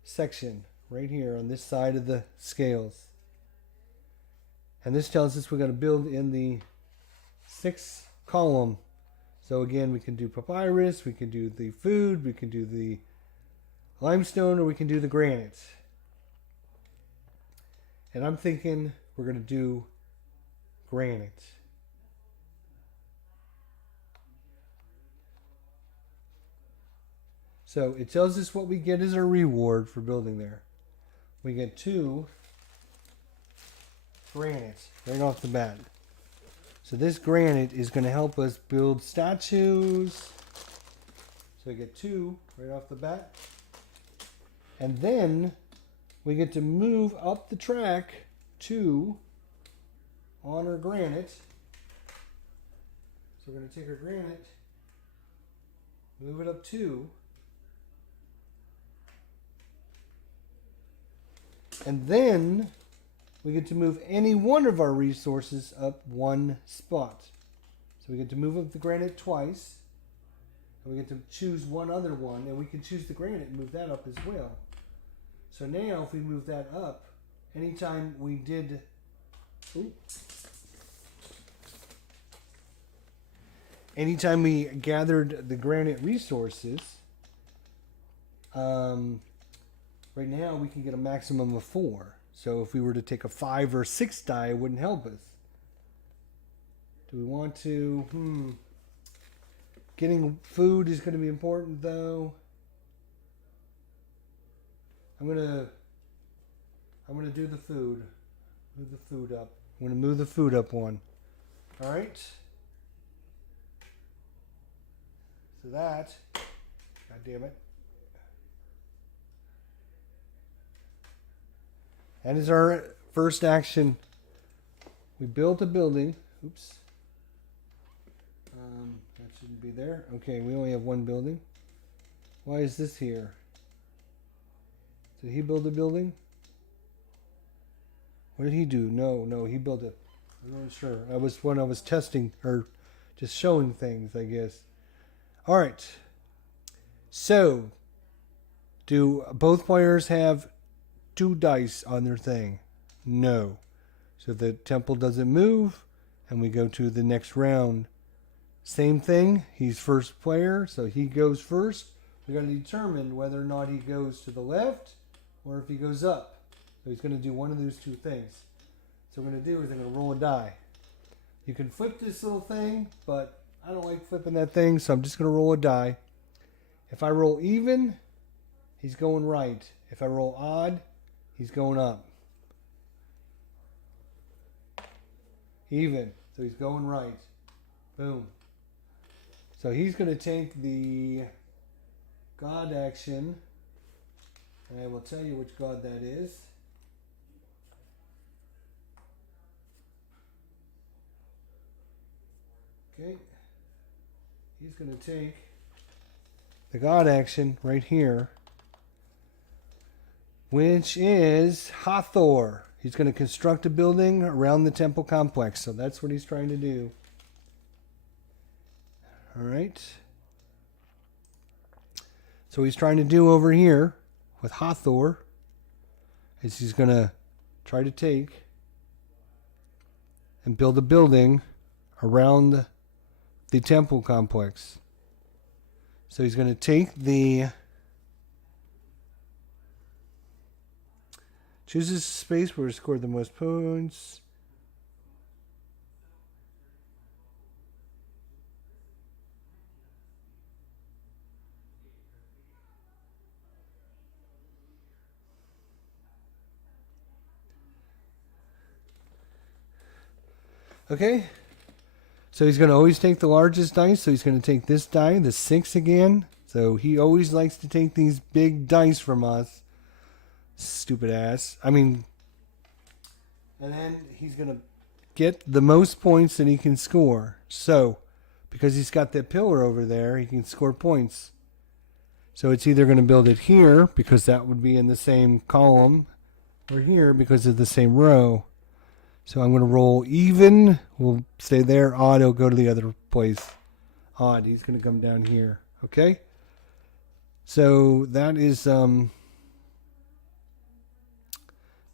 section right here on this side of the scales. And this tells us we're going to build in the 6th column. So again, we can do papyrus, we can do the food, we can do the limestone, or we can do the granite. And I'm thinking we're going to do granite. So it tells us what we get as a reward for building there. We get 2 granite right off the bat. So this granite is going to help us build statues. So we get 2 right off the bat. And then we get to move up the track 2 on our granite. So we're going to take our granite, move it up 2. And then we get to move any one of our resources up 1 spot. So we get to move up the granite twice. And we get to choose one other one. And we can choose the granite and move that up as well. So now if we move that up, anytime we did... anytime we gathered the granite resources, right now we can get a maximum of 4. So if we were to take a 5 or 6 die, it wouldn't help us. Do we want to? Getting food is going to be important, though. I'm gonna do the food. Move the food up. I'm gonna move the food up one. All right. So that. God damn it. That is our first action. We built a building. Oops. That shouldn't be there. Okay, we only have one building. Why is this here? Did he build a building? What did he do? No, he built it. I'm not sure. I was testing or just showing things, I guess. All right. So, do both players have 2 dice on their thing? No. So the temple doesn't move, and we go to the next round. Same thing. He's first player, so he goes first. We got to determine whether or not he goes to the left or if he goes up. So he's going to do one of those 2 things. So what I'm going to do is I'm going to roll a die. You can flip this little thing, but I don't like flipping that thing, so I'm just going to roll a die. If I roll even, he's going right. If I roll odd, he's going up. Even. So he's going right. Boom. So he's going to take the God action. And I will tell you which God that is. Okay. He's going to take the God action right here, which is Hathor. He's going to construct a building around the temple complex. So that's what he's trying to do. All right. So what he's trying to do over here with Hathor is he's going to try to take and build a building around the temple complex. So he's going to take the chooses a space where he scored the most points. Okay. So he's going to always take the largest dice. So he's going to take this die, the 6 again. So he always likes to take these big dice from us. Stupid ass. And then he's going to get the most points that he can score. So, because he's got that pillar over there, he can score points. So it's either going to build it here, because that would be in the same column, or here, because of the same row. So I'm going to roll even. We'll stay there. Odd, he'll go to the other place. Odd, he's going to come down here. Okay? So that is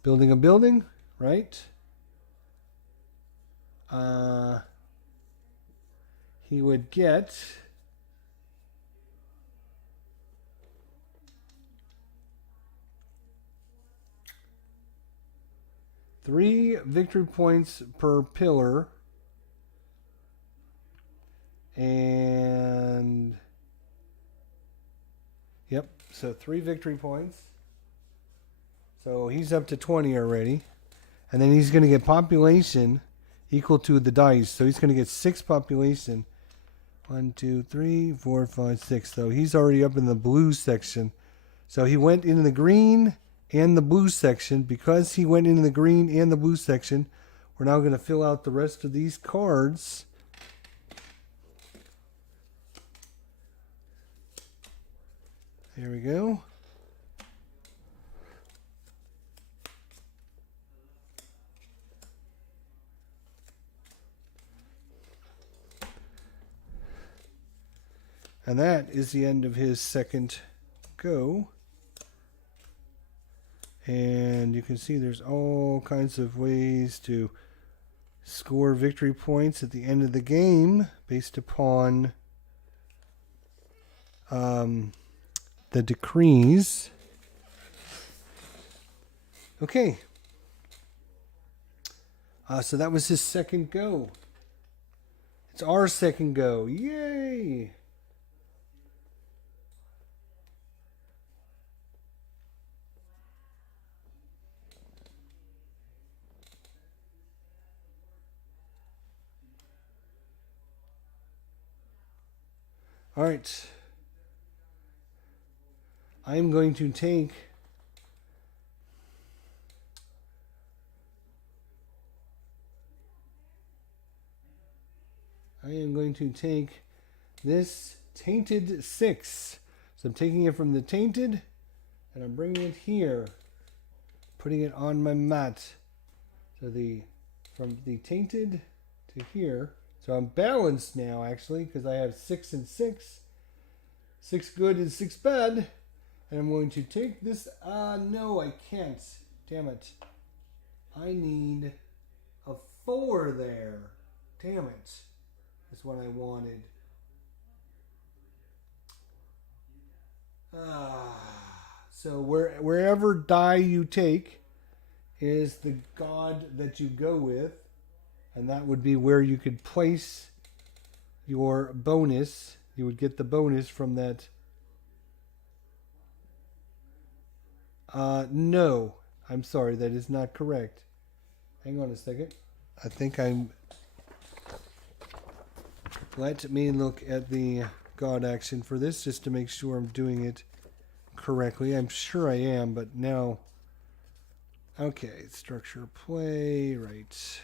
building a building, right? He would get three victory points per pillar, and yep, so 3 victory points. So he's up to 20 already, and then he's going to get population equal to the dice. So he's going to get 6 population. 1, 2, 3, 4, 5, 6. So he's already up in the blue section. So he went into the green and the blue section. Because he went into the green and the blue section, we're now going to fill out the rest of these cards. There we go. And that is the end of his second go. And you can see there's all kinds of ways to score victory points at the end of the game based upon the decrees. Okay. So that was his second go. It's our second go. Yay! All right. I'm going to take this tainted 6. So I'm taking it from the tainted and I'm bringing it here, putting it on my mat. So from the tainted to here. So I'm balanced now, actually, because I have 6 and 6. 6 good and 6 bad. And I'm going to take this. No, I can't. Damn it. I need a 4 there. Damn it. That's what I wanted. So wherever die you take is the god that you go with. And that would be where you could place your bonus. You would get the bonus from that. No. I'm sorry, that is not correct. Hang on a second. I think I'm... Let me look at the god action for this just to make sure I'm doing it correctly. I'm sure I am, but now... Okay, structure play, right.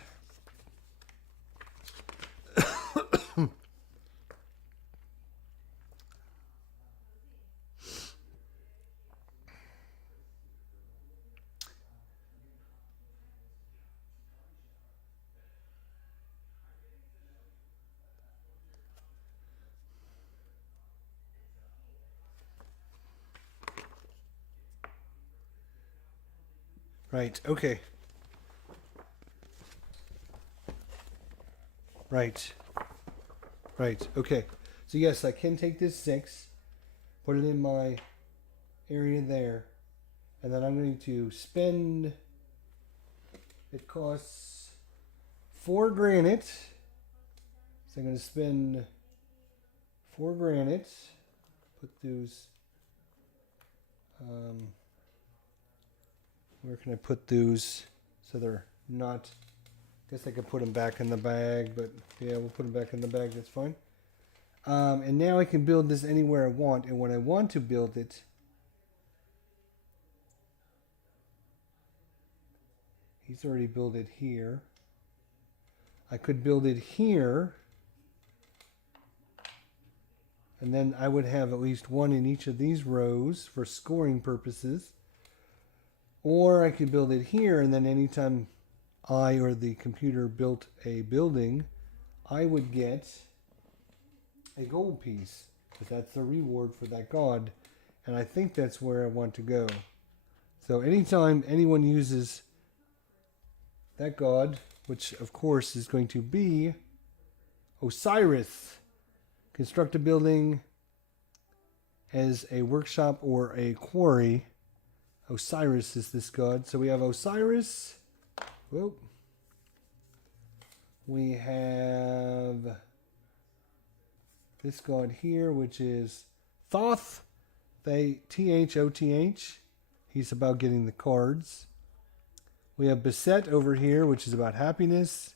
Right, okay. Right. Right, okay. So yes, I can take this 6, put it in my area there, and then I'm going to spend, it costs 4 granite. So I'm going to spend 4 granite, put those, where can I put those so they're not, I guess I could put them back in the bag, but yeah, we'll put them back in the bag, that's fine. And now I can build this anywhere I want, and when I want to build it, he's already built it here. I could build it here, and then I would have at least 1 in each of these rows for scoring purposes. Or I could build it here, and then anytime I or the computer built a building, I would get a gold piece, because that's the reward for that god. And I think that's where I want to go. So anytime anyone uses that god, which of course is going to be Osiris, construct a building as a workshop or a quarry. Osiris is this god. So we have Osiris. Whoa. We have this god here, which is Thoth. Thoth. He's about getting the cards. We have Beset over here, which is about happiness.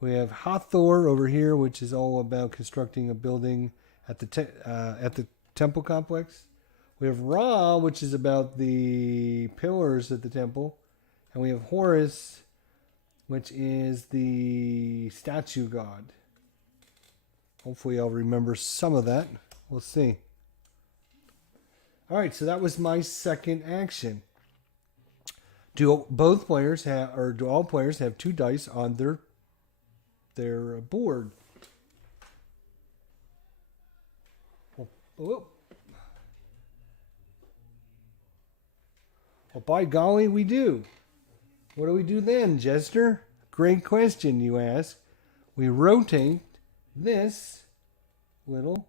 We have Hathor over here, which is all about constructing a building at the temple complex. We have Ra, which is about the pillars at the temple. And we have Horus, which is the statue god. Hopefully I'll remember some of that. We'll see. All right, so that was my second action. Do all players have 2 dice on their board? Well, by golly, we do. What do we do then, Jester? great question, you ask. We rotate this little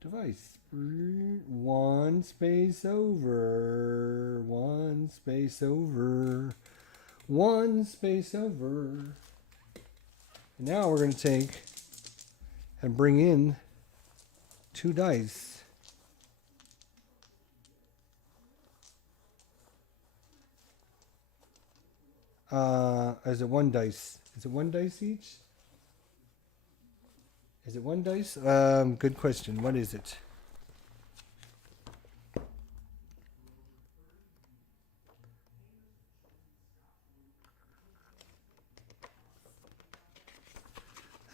device. One space over. One space over. One space over. And now we're going to take and bring in 2 dice. Is it 1 dice? Is it 1 dice each? Is it 1 dice? Good question. What is it?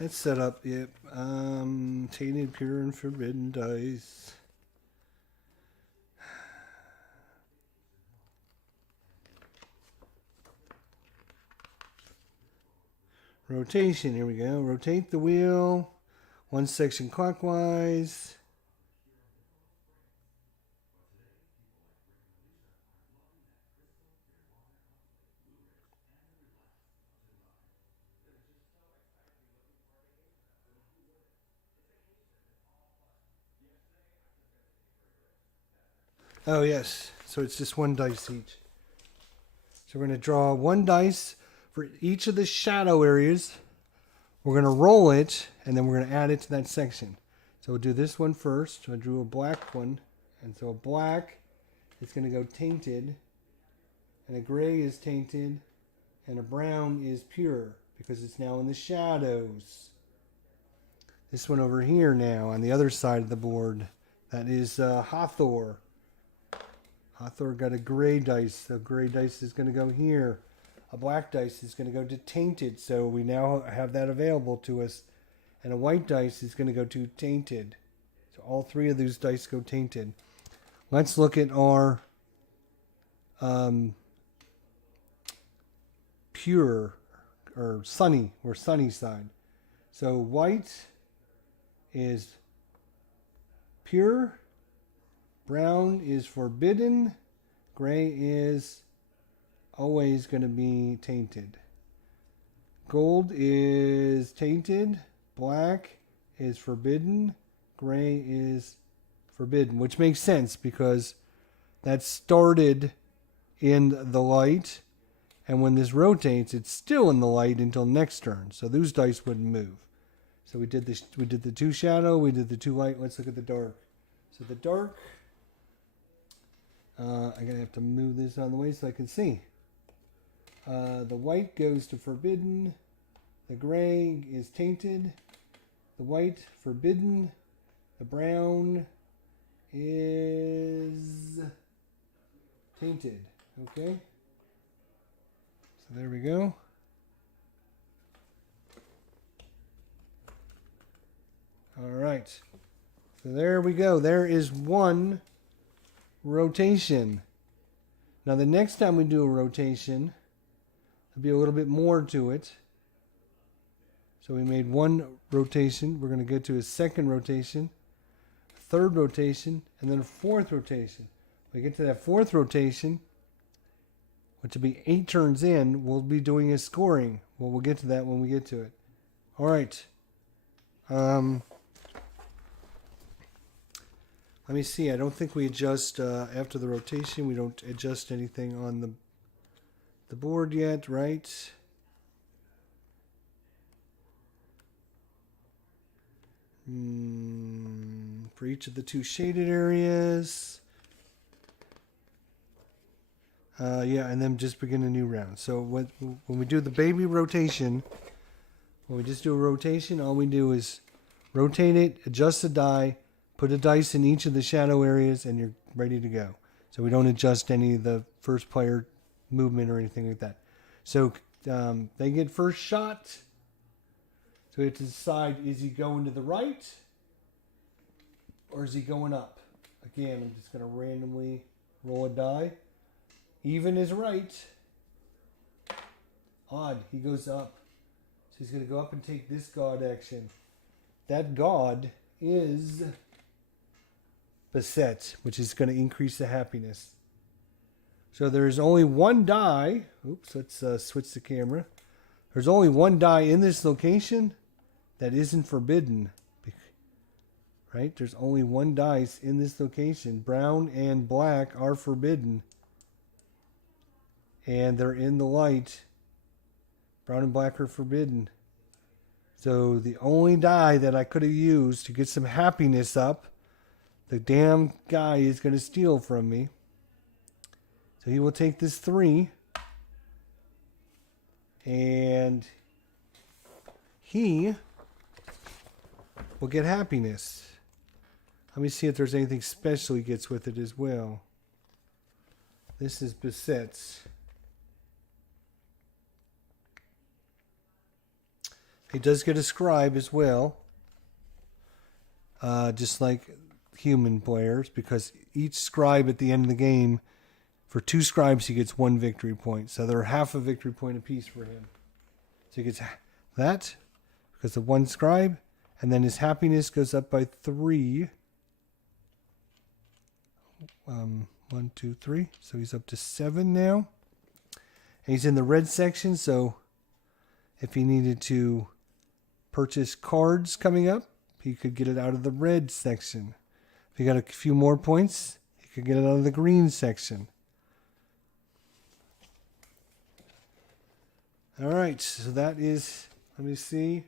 Let's set up, yep. Tainted, pure, and forbidden dice. Rotation, here we go. Rotate the wheel 1 section clockwise. Oh, yes. So it's just 1 dice each. So we're going to draw 1 dice for each of the shadow areas. We're going to roll it, and then we're going to add it to that section. So we'll do this one first. So I drew a black one. And so a black is going to go tainted, and a gray is tainted, and a brown is pure because it's now in the shadows. This one over here now on the other side of the board, that is Hathor. Hathor got a gray dice, so gray dice is going to go here. A black dice is going to go to tainted, so we now have that available to us. And a white dice is going to go to tainted. So all 3 of those dice go tainted. Let's look at our pure or sunny or sunny side. So white is pure. Brown is forbidden. Gray is always going to be tainted. Gold is tainted. Black is forbidden. Gray is forbidden, which makes sense because that started in the light, and when this rotates, it's still in the light until next turn. So those dice wouldn't move. So we did this. We did the 2 shadow. We did the 2 light. Let's look at the dark. So the dark. I'm going to have to move this out of the way so I can see. The white goes to forbidden. The gray is tainted. The white, forbidden. The brown is tainted. Okay? So there we go. All right. So there we go. There is 1 rotation. Now the next time we do a rotation, there'll be a little bit more to it. So we made 1 rotation. We're going to get to a 2nd rotation, a 3rd rotation, and then a 4th rotation. When we get to that 4th rotation, which will be 8 turns in, we'll be doing a scoring. Well, we'll get to that when we get to it. All right. Let me see. I don't think we adjust after the rotation. We don't adjust anything on the board yet, right? For each of the 2 shaded areas. Yeah, and then just begin a new round. So when we do the baby rotation, when we just do a rotation, all we do is rotate it, adjust the die, put a dice in each of the shadow areas, and you're ready to go. So we don't adjust any of the first player movement or anything like that. So they get first shot. So we have to decide, is he going to the right or is he going up? Again, I'm just going to randomly roll a die. Even is right. Odd, he goes up. So he's going to go up and take this god action. That god is Beset, which is going to increase the happiness. So there is only 1 die. Oops, let's switch the camera. There's only one die in this location that isn't forbidden. Right? There's only one dice in this location. Brown and black are forbidden. And they're in the light. Brown and black are forbidden. So the only die that I could have used to get some happiness up, the damn guy is going to steal from me. So he will take this 3. And he will get happiness. Let me see if there's anything special he gets with it as well. This is besets. He does get a scribe as well. Just like human players, because each scribe at the end of the game, for 2 scribes, he gets 1 victory point. So they're half a victory point apiece for him. So he gets that because of 1 scribe. And then his happiness goes up by 3. 1, 2, 3. So he's up to 7 now. And he's in the red section. So if he needed to purchase cards coming up, he could get it out of the red section. If he got a few more points, he could get it out of the green section. All right, so that is, let me see.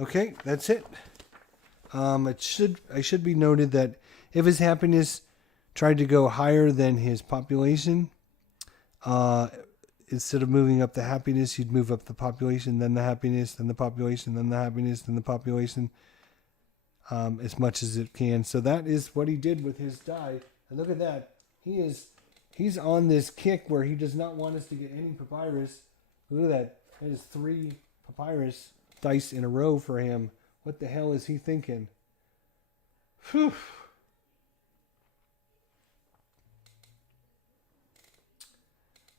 Okay, that's it. I should be noted that if his happiness tried to go higher than his population, instead of moving up the happiness, you'd move up the population, then the happiness, then the population, then the happiness, then the population, as much as it can. So that is what he did with his die. And look at that. He's on this kick where he does not want us to get any papyrus. Look at that. That is 3 papyrus dice in a row for him. What the hell is he thinking? Whew.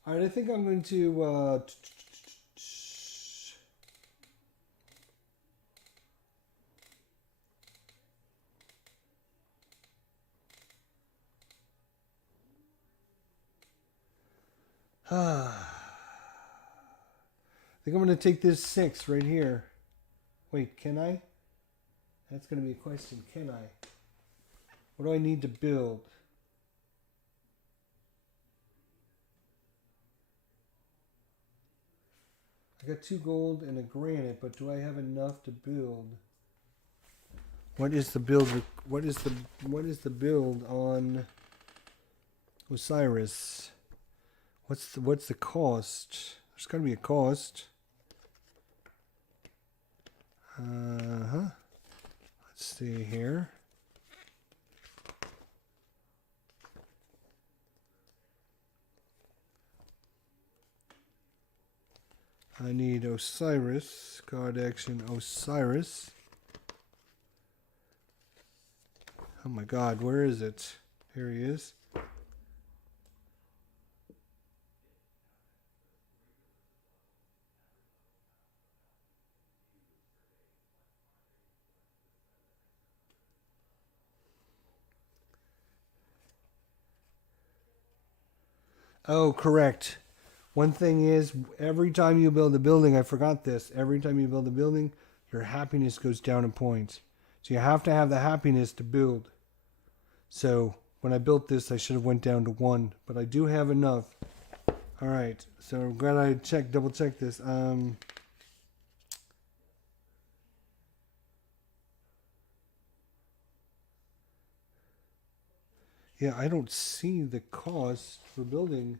All right, I think I'm going to I think I'm going to take this 6 right here. Wait, can I? That's going to be a question. Can I? What do I need to build? I got 2 gold and a granite, but do I have enough to build? What is the build? What is the build on Osiris? What's the cost? There's got to be a cost. Let's see here. I need Osiris, God action Osiris. Oh my God, where is it? Here he is. Oh, correct. One thing is, every time you build a building, I forgot this, every time you build a building, your happiness goes down in points. So you have to have the happiness to build. So when I built this, I should have went down to 1, but I do have enough. All right, so I'm glad I double checked this. Yeah, I don't see the cost for building.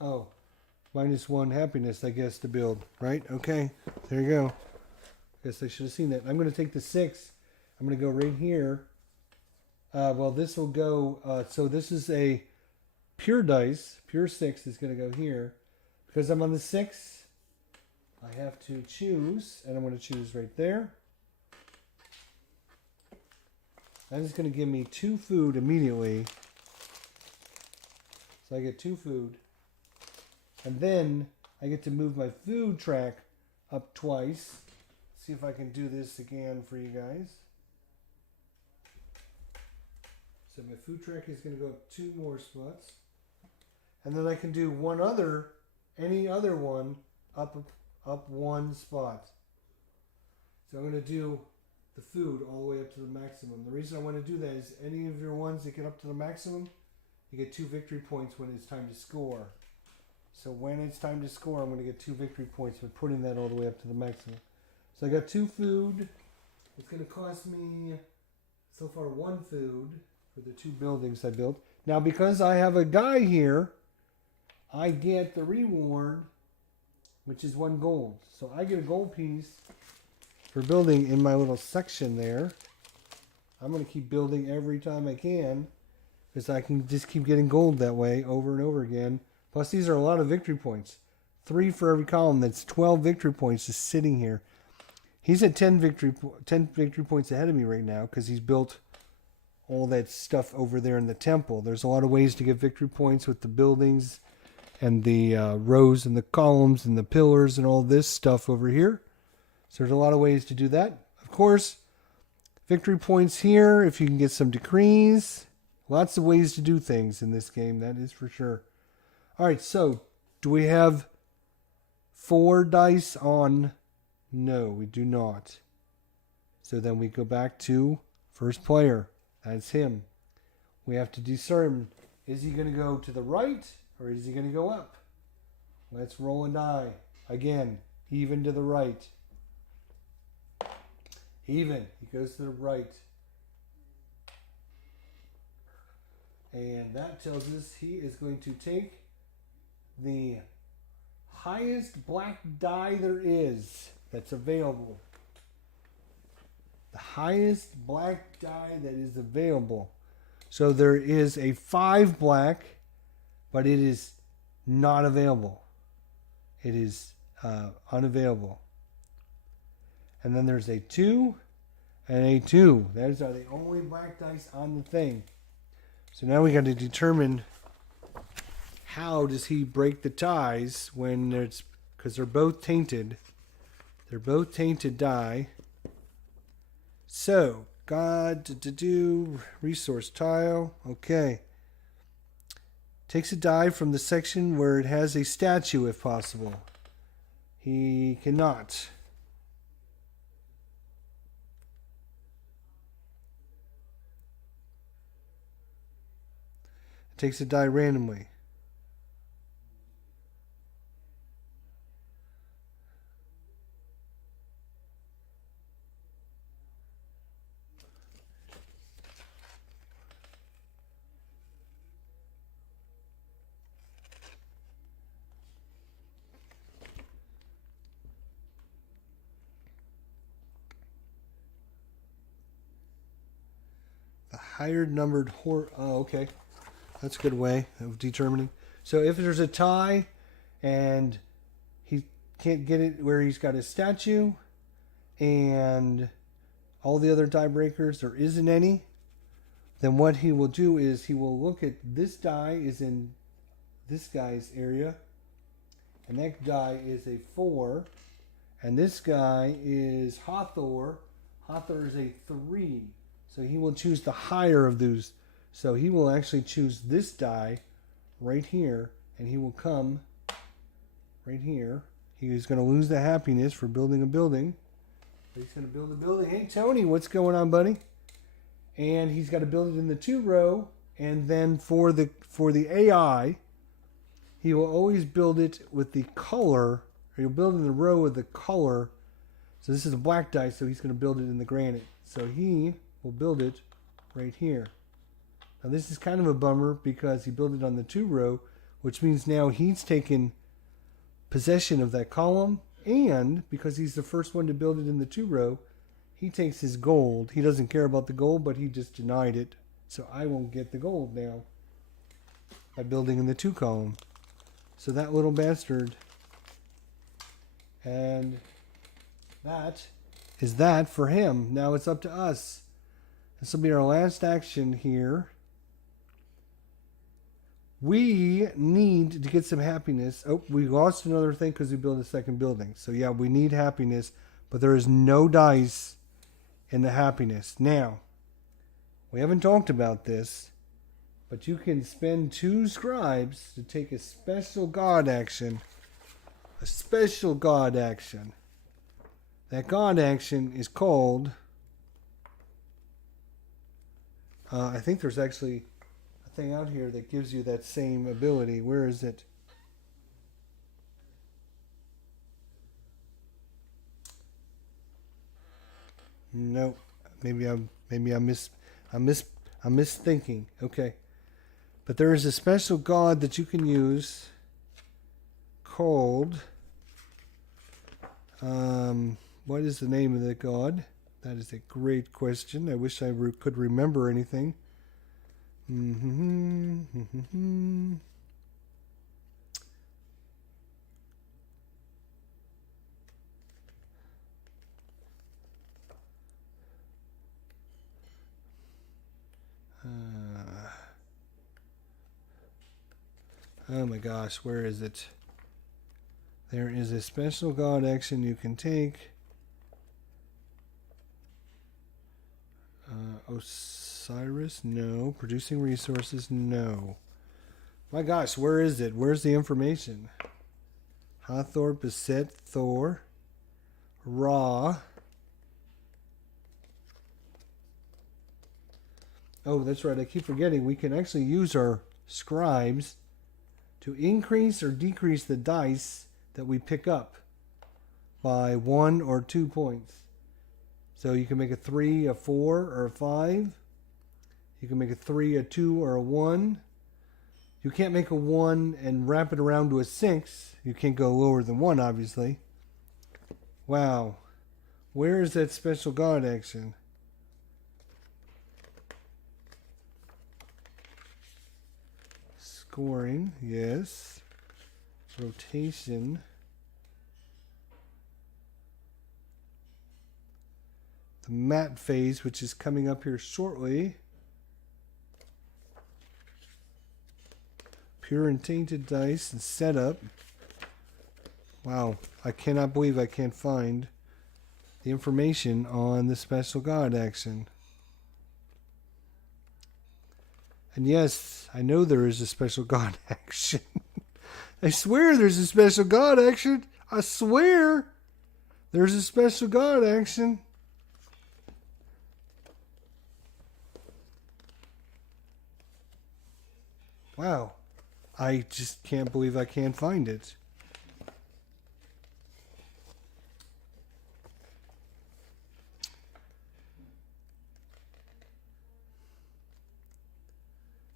Oh, -1 happiness, I guess, to build, right? Okay, there you go. Guess I should have seen that. I'm going to take the 6. I'm going to go right here. Well, this will go, so this is a pure dice. Pure 6 is going to go here. Because I'm on the 6, I have to choose, and I'm going to choose right there. That is going to give me 2 food immediately. So I get 2 food. And then I get to move my food track up twice. See if I can do this again for you guys. So my food track is going to go up 2 more spots. And then I can do any other one up 1 spot. So I'm going to do the food all the way up to the maximum. The reason I want to do that is any of your ones that get up to the maximum, you get 2 victory points when it's time to score. So when it's time to score, I'm going to get 2 victory points for putting that all the way up to the maximum. So I got 2 food. It's going to cost me so far 1 food for the 2 buildings I built. Now because I have a guy here, I get the reward, which is 1 gold. So I get a gold piece for building in my little section there. I'm going to keep building every time I can because I can just keep getting gold that way over and over again. Plus these are a lot of victory points. 3 for every column. That's 12 victory points just sitting here. He's at 10 victory points ahead of me right now because he's built all that stuff over there in the temple. There's a lot of ways to get victory points with the buildings and the rows and the columns and the pillars and all this stuff over here. So there's a lot of ways to do that. Of course, victory points here if you can get some decrees. Lots of ways to do things in this game, that is for sure. All right, so do we have 4 dice on? No, we do not. So then we go back to first player. That's him. We have to discern, is he going to go to the right or is he going to go up? Let's roll a die. Again, even to the right. Even. He goes to the right. And that tells us he is going to take the highest black die there is that's available. The highest black die that is available. So there is a 5 black, but it is not available. It is unavailable. And then there's a 2 and a 2. Those are the only black dice on the thing. So now we got to determine how does he break the ties when it's, because they're both tainted. They're both tainted die. So, God to do resource tile. Okay. Takes a die from the section where it has a statue if possible. He cannot. Takes a die randomly. The higher numbered oh, okay. That's a good way of determining. So if there's a tie and he can't get it where he's got his statue and all the other die breakers, there isn't any, then what he will do is he will look at this die is in this guy's area, and that die is a 4, and this guy is Hathor. Hathor is a 3. So he will choose the higher of those. So he will actually choose this die right here, and he will come right here. He is going to lose the happiness for building a building. He's going to build a building. Hey, Tony, what's going on, buddy? And he's got to build it in the 2 row, and then for the AI, he will always build it with the color, or he'll build in the row with the color. So this is a black die, so he's going to build it in the granite. So he will build it right here. Now this is kind of a bummer because he built it on the 2 row, which means now he's taken possession of that column, and because he's the first one to build it in the 2 row, he takes his gold. He doesn't care about the gold, but he just denied it. So I won't get the gold now by building in the 2 column. So that little bastard And that is that for him. Now it's up to us. This will be our last action here. We need to get some happiness. Oh, we lost another thing because we built a second building. So yeah, we need happiness, but there is no dice in the happiness. Now, we haven't talked about this, but you can spend 2 scribes to take a special god action. A special god action. That god action is called... I think there's actually a thing out here that gives you that same ability. Where is it? Nope. Maybe I'm misthinking. Okay. But there is a special god that you can use called what is the name of the god? That is a great question. I wish I could remember anything. Oh my gosh, where is it? There is a special god action you can take. Osiris? No. Producing resources? No. My gosh, where is it? Where's the information? Hathor, Beset, Thor, Ra. Oh, that's right. I keep forgetting. We can actually use our scribes to increase or decrease the dice that we pick up by 1 or 2 points. So you can make a 3, a 4, or a 5. You can make a 3, a 2, or a 1. You can't make a 1 and wrap it around to a 6. You can't go lower than 1, obviously. Wow. Where is that special god action? Scoring, yes. Rotation. The mat phase, which is coming up here shortly. Pure and tainted dice and setup. Wow, I cannot believe I can't find the information on the special god action. And yes, I know there is a special god action. I swear there's a special god action. I swear there's a special god action. Wow. I just can't believe I can't find it.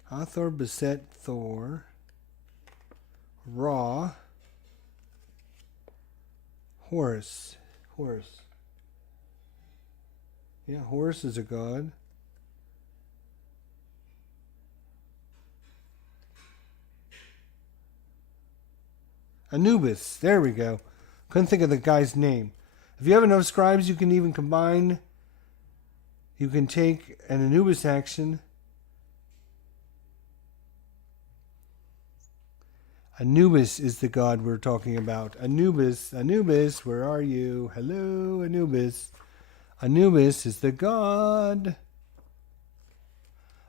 Hathor, Beset, Thor, Ra, Horus. Horus. Yeah, Horus is a god. Anubis. There we go. Couldn't think of the guy's name. If you have enough scribes, you can even combine. You can take an Anubis action. Anubis is the god we're talking about. Anubis. Anubis, where are you? Hello, Anubis. Anubis is the god.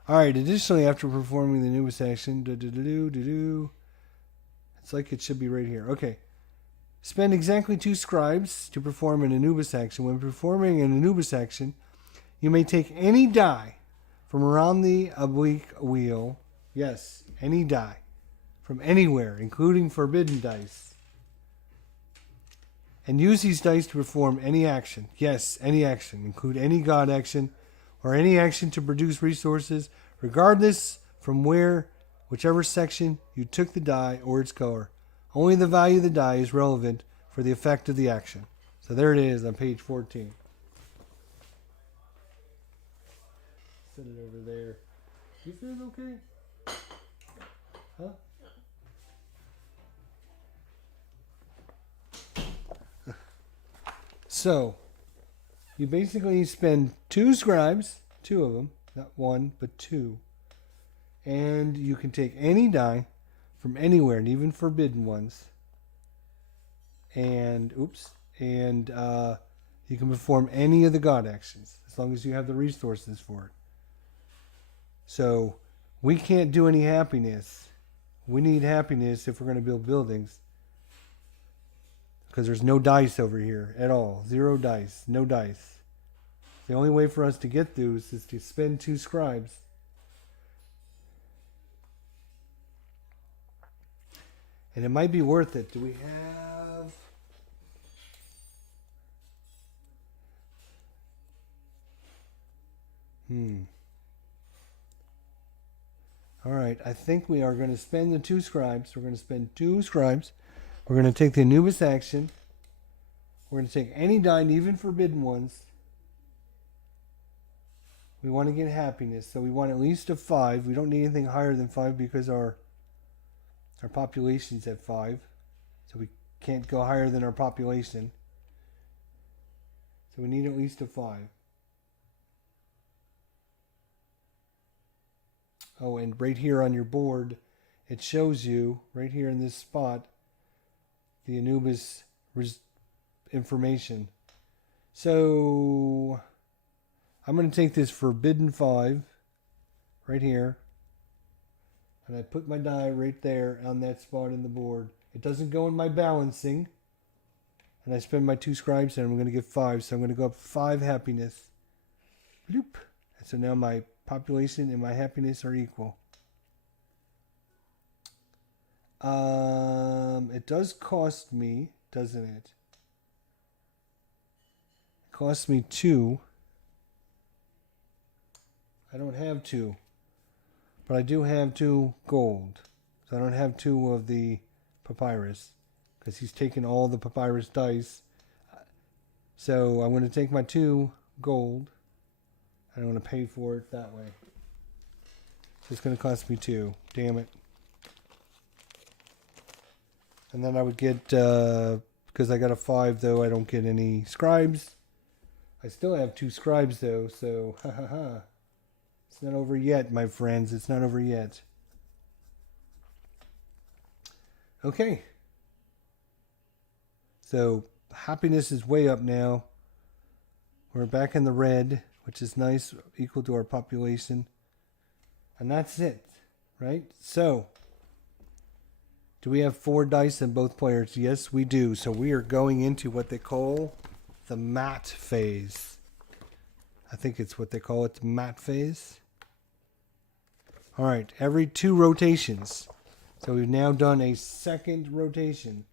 Alright, additionally, after performing the Anubis action, it's like it should be right here. Okay. Spend exactly 2 scribes to perform an Anubis action. When performing an Anubis action, you may take any die from around the oblique wheel. Yes, any die. From anywhere, including forbidden dice. And use these dice to perform any action. Yes, any action. Include any god action or any action to produce resources, regardless from whichever section you took the die or its color. Only the value of the die is relevant for the effect of the action. So there it is on page 14. Set it over there. Is this okay? Huh? So you basically spend 2 scribes, 2 of them, not 1, but 2. And you can take any die from anywhere, and even forbidden ones. And, you can perform any of the god actions, as long as you have the resources for it. So, we can't do any happiness. We need happiness if we're going to build buildings. Because there's no dice over here at all. 0 dice. No dice. The only way for us to get those is to spend 2 scribes. And it might be worth it. Do we have... Alright, I think we are going to spend the 2 scribes. We're going to spend 2 scribes. We're going to take the Anubis action. We're going to take any die, even forbidden ones. We want to get happiness, so we want at least a 5. We don't need anything higher than 5 because our population's at 5. So we can't go higher than our population. So we need at least a 5. Oh, and right here on your board, it shows you, right here in this spot, the Anubis information. So I'm going to take this forbidden 5 right here, and I put my die right there on that spot in the board. It doesn't go in my balancing, and I spend my 2 scribes, and I'm going to get 5. So I'm going to go up 5 happiness. Bloop. And so now my population and my happiness are equal. It does cost me, doesn't it? It costs me 2. I don't have 2. But I do have 2 gold. So I don't have 2 of the papyrus. Because he's taken all the papyrus dice. So I'm going to take my 2 gold. I'm going to pay for it that way. So it's going to cost me 2. Damn it. And then I would get, because I got a 5 though, I don't get any scribes. I still have 2 scribes though, so ha ha ha. It's not over yet, my friends. It's not over yet. Okay. So happiness is way up now. We're back in the red, which is nice, equal to our population. And that's it, right? So, do we have 4 dice in both players? Yes, we do. So we are going into what they call the mat phase. I think it's what they call it, the mat phase. All right, every 2 rotations. So we've now done a second rotation.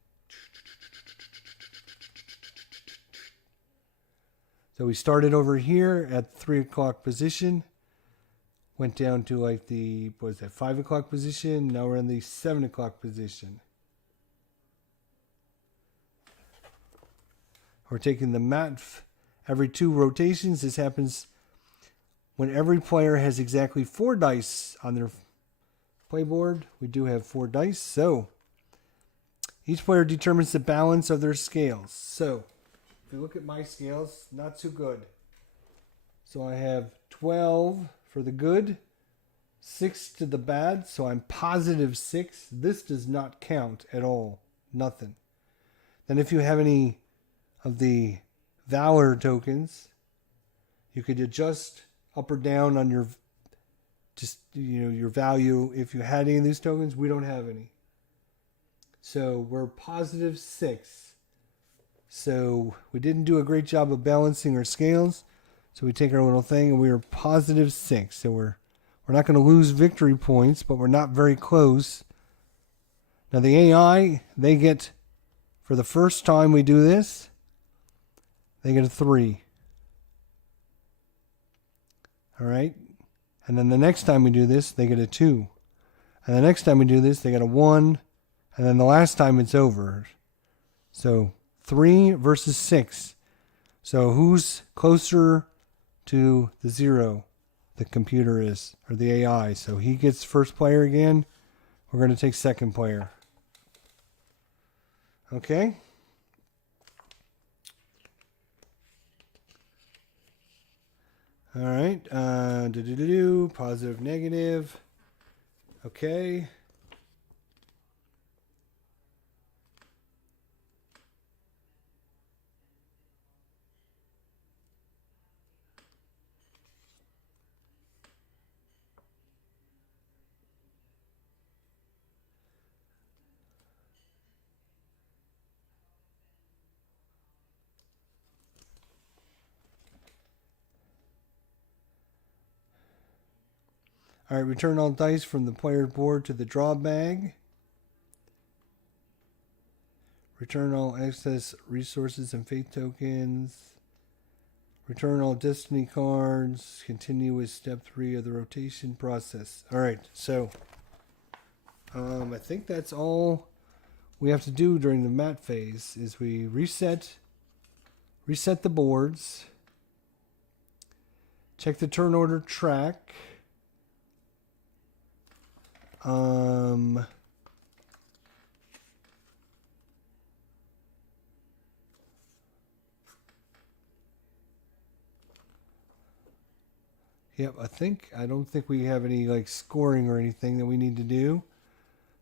So we started over here at 3 o'clock position. Went down to like the, what was that, 5 o'clock position. Now we're in the 7 o'clock position. We're taking the mat every 2 rotations. This happens when every player has exactly 4 dice on their playboard. We do have 4 dice. So each player determines the balance of their scales. So if you look at my scales, not so good. So I have 12 for the good, 6 to the bad, so I'm positive 6. This does not count at all. Nothing. Then if you have any of the valor tokens, you could adjust up or down on your, just, your value. If you had any of these tokens, we don't have any. So we're positive 6. So we didn't do a great job of balancing our scales. So we take our little thing and we are positive 6. So we're not going to lose victory points, but we're not very close. Now the AI, they get, for the first time we do this, they get a 3. All right. And then the next time we do this, they get a 2. And the next time we do this, they get a 1. And then the last time it's over. So 3 versus 6. So who's closer to the 0? The computer is, or the AI. So he gets first player again. We're going to take second player. Okay. All right. Positive, negative. Okay. All right, return all dice from the player's board to the draw bag. Return all excess resources and faith tokens. Return all destiny cards. Continue with step 3 of the rotation process. All right, so I think that's all we have to do during the mat phase is we reset the boards, check the turn order track. Yep, I don't think we have any like scoring or anything that we need to do.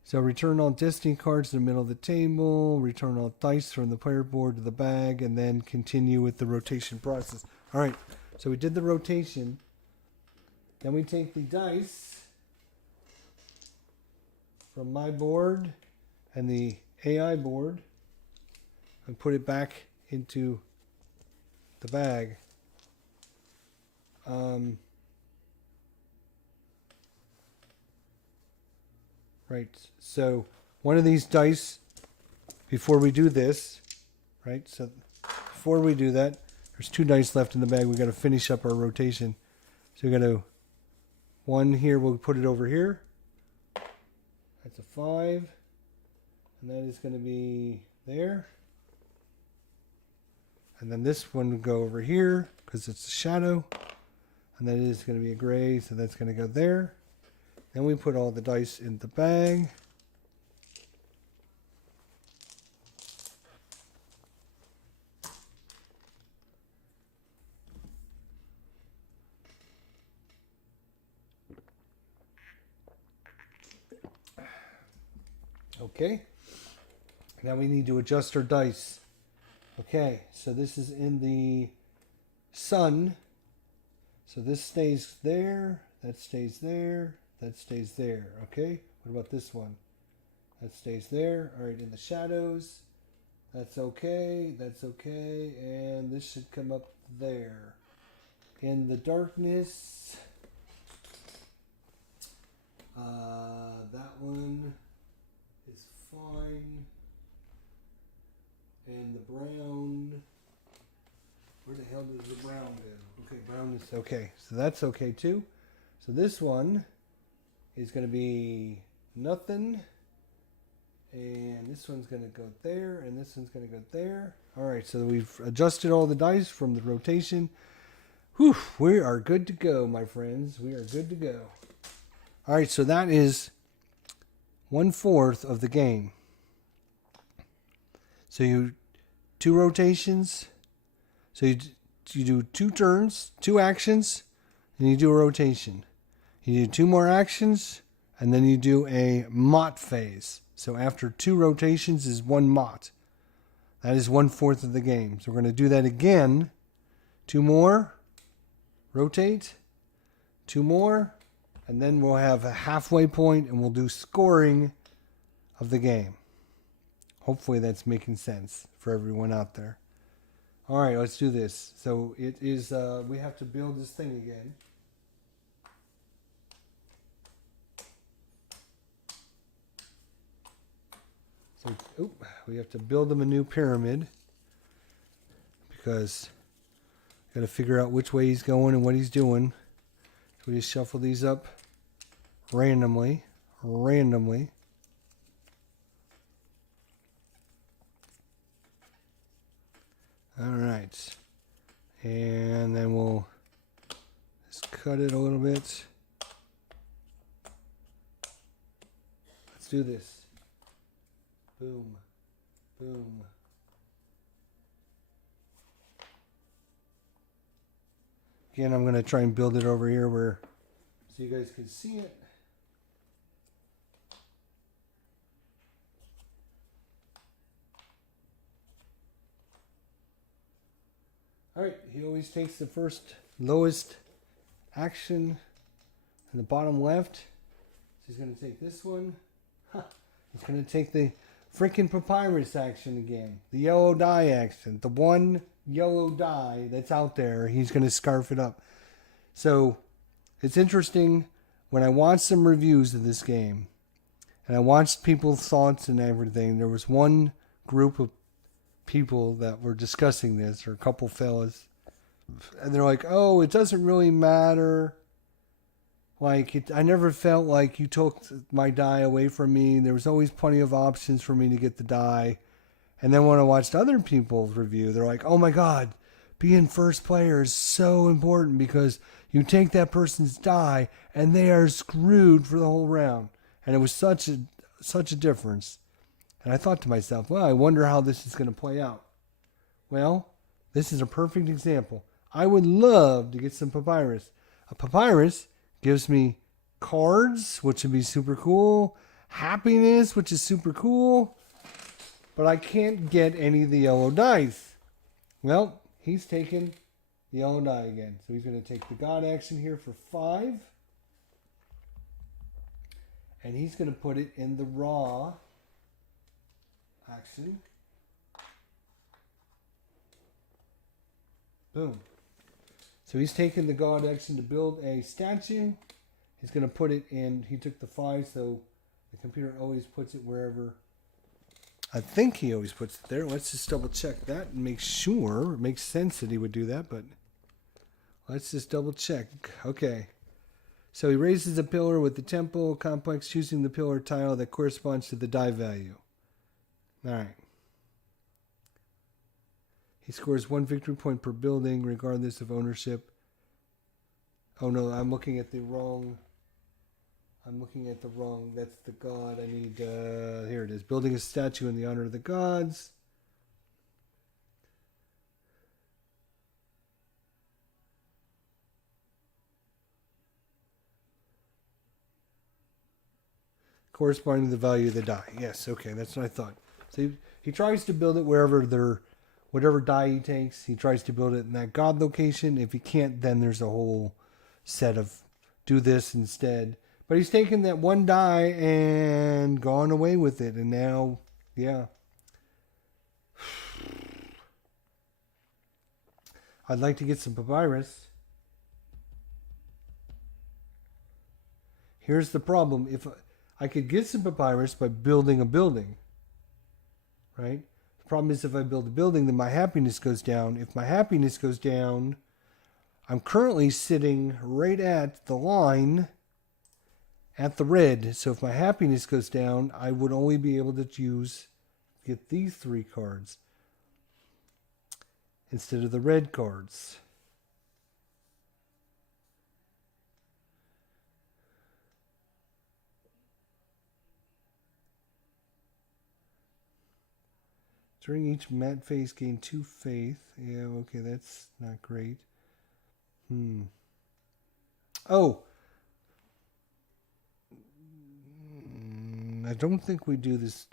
So return all destiny cards to the middle of the table, return all dice from the player board to the bag, and then continue with the rotation process. All right, so we did the rotation. Then we take the dice from my board and the AI board and put it back into the bag. Right, so one of these dice, before we do this, right, so before we do that, there's 2 dice left in the bag. We got to finish up our rotation. So we got to, one here, we'll put it over here. That's a 5, and that is going to be there. And then this one will go over here because it's a shadow, and that is going to be a gray, so that's going to go there. Then we put all the dice in the bag. Okay. Now we need to adjust our dice. Okay, so this is in the sun. So this stays there, that stays there, that stays there. Okay, what about this one? That stays there. All right, in the shadows, that's okay, and this should come up there. In the darkness, that one is fine. And the brown, where the hell does the brown go? Okay, brown is okay, so that's okay too. So this one is going to be nothing, and this one's going to go there, and this one's going to go there. All right, so we've adjusted all the dice from the rotation. Whew, we are good to go, my friends. We are good to go. All right, so that is 1/4 of the game. So you 2 rotations. So you do 2 turns, 2 actions, and you do a rotation. You do 2 more actions, and then you do a mot phase. So after 2 rotations is 1 mot. That is 1/4 of the game. So we're going to do that again. 2 more, rotate, 2 more, and then we'll have a halfway point, and we'll do scoring of the game. Hopefully that's making sense for everyone out there. All right, let's do this. So it is, we have to build this thing again. So, we have to build them a new pyramid because got to figure out which way he's going and what he's doing. So we just shuffle these up randomly. All right, and then we'll just cut it a little bit. Let's do this. Boom, boom. Again, I'm going to try and build it over here where so you guys can see it. All right, he always takes the first lowest action in the bottom left. So he's going to take this one. He's going to take the freaking papyrus action again. The yellow dye action. The one yellow dye that's out there, he's going to scarf it up. So it's interesting when I watched some reviews of this game and I watched people's thoughts and everything. There was one group of people that were discussing this, or a couple fellas, and they're like, oh, it doesn't really matter. Like, I never felt like you took my die away from me. There was always plenty of options for me to get the die. And then when I watched other people's review, they're like, oh my God, being first player is so important because you take that person's die and they are screwed for the whole round. And it was such a difference. And I thought to myself, well, I wonder how this is going to play out. Well, this is a perfect example. I would love to get some papyrus. A papyrus gives me cards, which would be super cool. Happiness, which is super cool. But I can't get any of the yellow dice. Well, he's taking the yellow die again. So he's going to take the God action here for 5. And he's going to put it in the raw action. Boom. So he's taking the God action to build a statue. He's going to put it in. He took the 5, so the computer always puts it wherever. I think he always puts it there. Let's just double check that and make sure. It makes sense that he would do that, but let's just double check. Okay. So he raises a pillar with the temple complex, choosing the pillar tile that corresponds to the die value. All right. He scores 1 victory point per building, regardless of ownership. Oh no, I'm looking at the wrong. That's the god. I need. Here it is. Building a statue in the honor of the gods. Corresponding to the value of the die. Yes, okay, that's what I thought. So he tries to build it whatever die he takes, he tries to build it in that god location. If he can't, then there's a whole set of do this instead. But he's taken that one die and gone away with it. And now, yeah. I'd like to get some papyrus. Here's the problem. If I could get some papyrus by building a building, right? The problem is if I build a building, then my happiness goes down. If my happiness goes down, I'm currently sitting right at the line at the red. So if my happiness goes down, I would only be able to get these 3 cards instead of the red cards. During each mat phase, gain 2 faith. Yeah, okay, that's not great. Oh! I don't think we do this.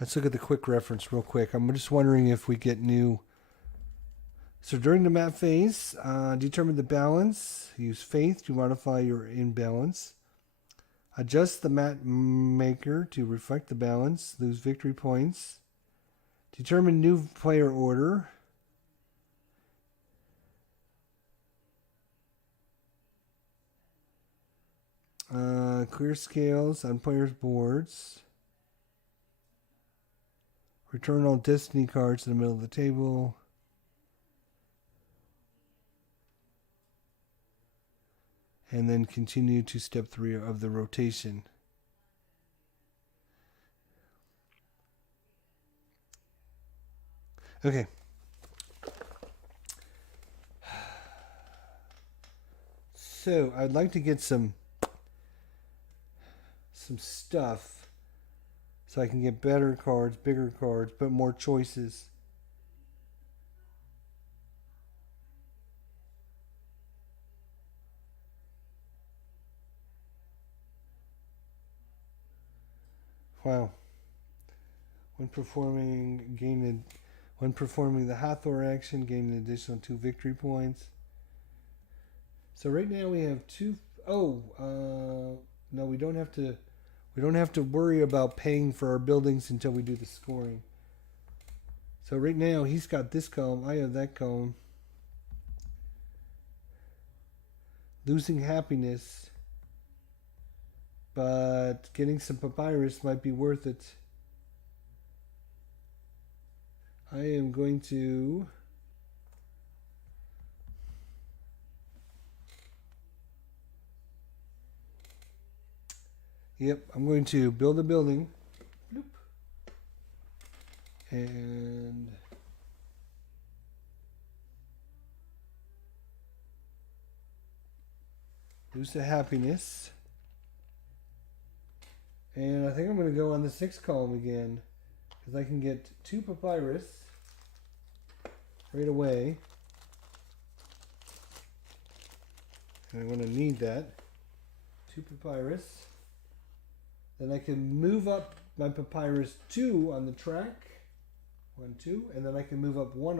Let's look at the quick reference real quick. I'm just wondering if we get new. So during the mat phase, determine the balance. Use faith to modify your imbalance. Adjust the mat maker to reflect the balance. Lose victory points. Determine new player order. Clear scales on players' boards. Return all destiny cards to the middle of the table. And then continue to step 3 of the rotation. Okay. So I'd like to get some stuff so I can get better cards, bigger cards, but more choices. Wow. When performing the Hathor action, gain an additional 2 victory points. So right now we have 2. No, we don't have to. We don't have to worry about paying for our buildings until we do the scoring. So right now he's got this column. I have that column. Losing happiness, but getting some papyrus might be worth it. I am going to I'm going to build a building. Bloop. And lose the happiness. And I think I'm going to go on the 6th column again, because I can get 2 papyrus right away. And I'm going to need that. 2 papyrus. Then I can move up my papyrus 2 on the track. 1, 2. And then I can move up one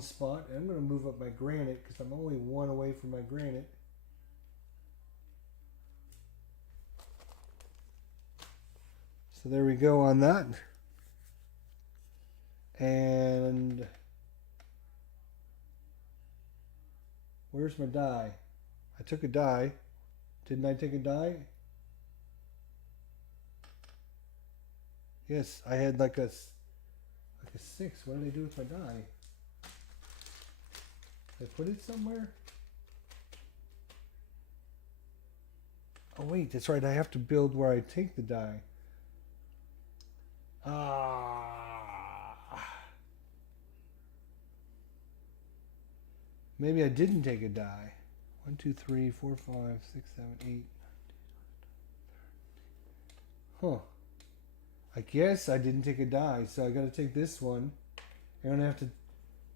spot. And I'm going to move up my granite, because I'm only 1 away from my granite. So there we go on that. And where's my die? I took a die. Didn't I take a die? Yes, I had like a 6. What did I do with my die? Did I put it somewhere? Oh wait, that's right. I have to build where I take the die. Maybe I didn't take a die. 1, 2, 3, 4, 5, 6, 7, 8. Huh. I guess I didn't take a die, so I gotta take this one. I'm gonna have to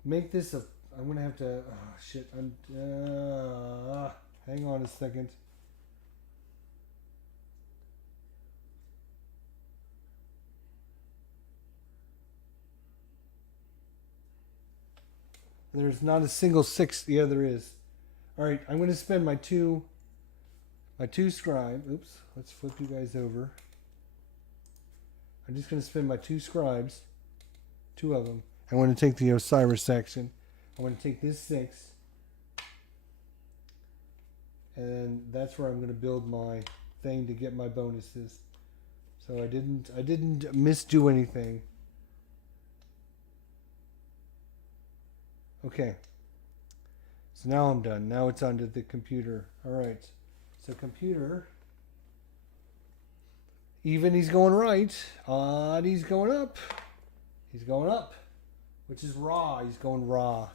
make this a. I'm gonna have to. Oh shit. Hang on a second. There's not a single 6. Yeah, there is. All right, I'm going to spend my two scribe. Oops, let's flip you guys over. I'm just going to spend my 2 scribes, 2 of them. I want to take the Osiris section. I want to take this 6, and that's where I'm going to build my thing to get my bonuses. So I didn't misdo anything. Okay, so now I'm done. Now it's onto the computer. All right, so computer, even he's going right, odd he's going up. He's going up, which is raw. He's going raw.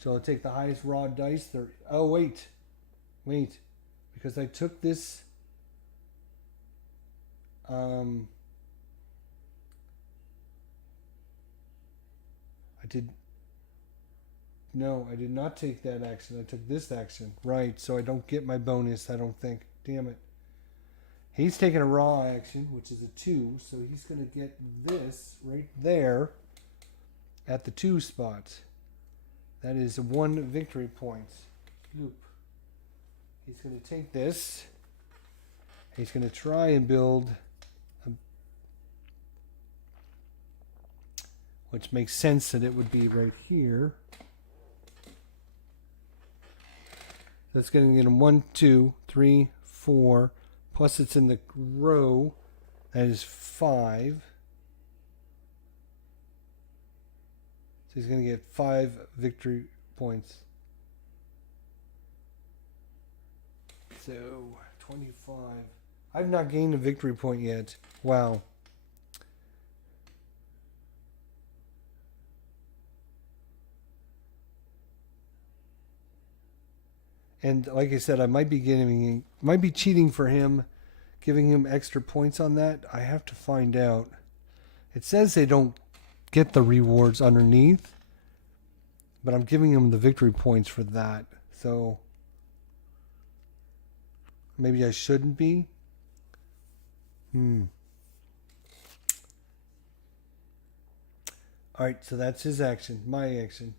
So I'll take the highest raw dice. Oh, wait, because I took this. No, I did not take that action. I took this action. Right, so I don't get my bonus, I don't think. Damn it. He's taking a raw action, which is a 2, so he's going to get this right there at the 2 spot. That is 1 victory point. Loop. He's going to take this. He's going to try and build, which makes sense that it would be right here. That's going to get him 1, 2, 3, 4. Plus it's in the row. That is 5. So he's going to get 5 victory points. So 25. I've not gained a victory point yet. Wow. And like I said, I might be cheating for him, giving him extra points on that. I have to find out. It says they don't get the rewards underneath, but I'm giving him the victory points for that. So maybe I shouldn't be. Alright, so that's his action. My action.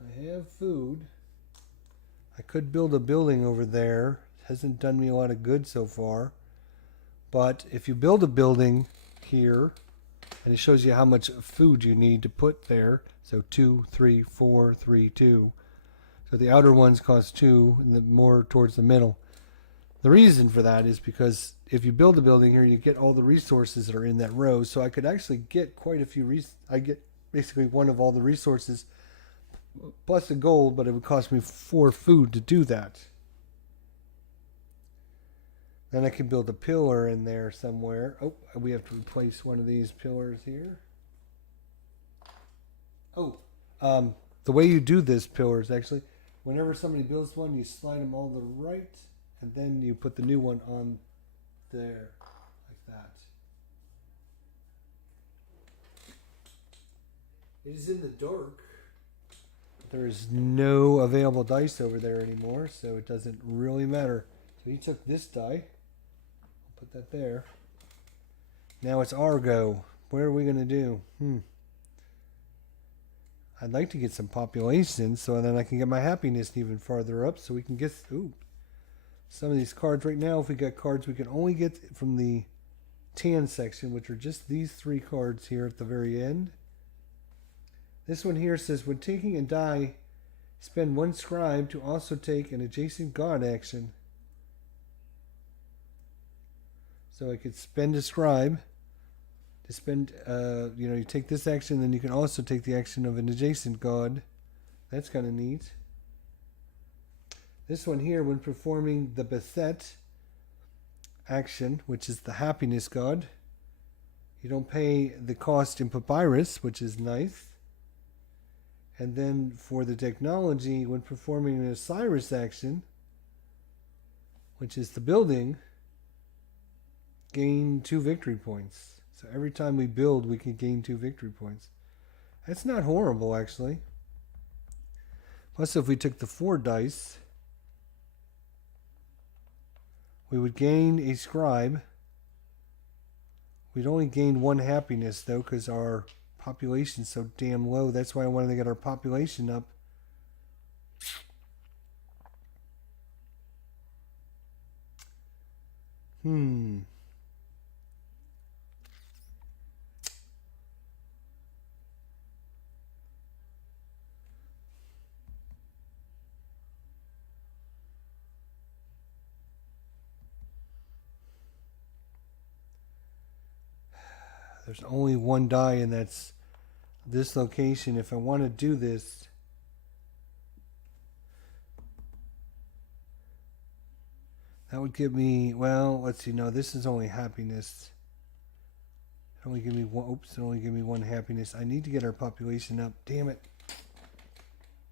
I have food. I could build a building over there. It hasn't done me a lot of good so far. But if you build a building here, and it shows you how much food you need to put there. So 2, 3, 4, 3, 2. So the outer ones cost 2, and the more towards the middle. The reason for that is because if you build a building here, you get all the resources that are in that row. So I could actually get quite a few. I get basically one of all the resources plus the gold, but it would cost me 4 food to do that. Then I can build a pillar in there somewhere. Oh, we have to replace one of these pillars here. Oh, the way you do this pillar is actually, whenever somebody builds one, you slide them all to the right, and then you put the new one on there, like that. It is in the dark. There is no available dice over there anymore, so it doesn't really matter. So he took this die. I'll put that there. Now it's our go. What are we going to do? I'd like to get some population so then I can get my happiness even farther up so we can get some of these cards. Right now, if we got cards we can only get from the tan section, which are just these 3 cards here at the very end. This one here says, when taking a die, spend 1 scribe to also take an adjacent god action. So I could spend a scribe to spend, you take this action, then you can also take the action of an adjacent god. That's kind of neat. This one here, when performing the Beset action, which is the happiness god, you don't pay the cost in papyrus, which is nice. And then for the technology, when performing an Osiris action, which is the building, gain 2 victory points. So every time we build, we can gain 2 victory points. That's not horrible, actually. Plus, if we took the 4 dice, we would gain a scribe. We'd only gain 1 happiness, though, because our population's so damn low. That's why I wanted to get our population up. There's only 1 die, and that's this location. If I want to do this, that would give me, well, let's see, no, this is only happiness. It only give me one, oops, it only give me 1 happiness. I need to get our population up, damn it.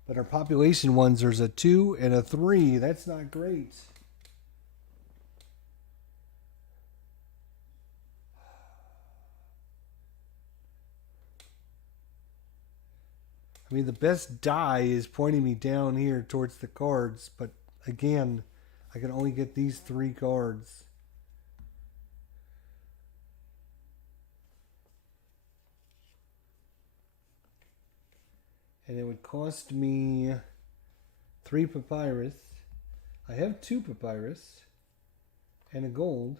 But our population ones, there's a 2 and a 3. That's not great. I mean, the best die is pointing me down here towards the cards, but again, I can only get these 3 cards. And it would cost me 3 papyrus. I have 2 papyrus and a gold.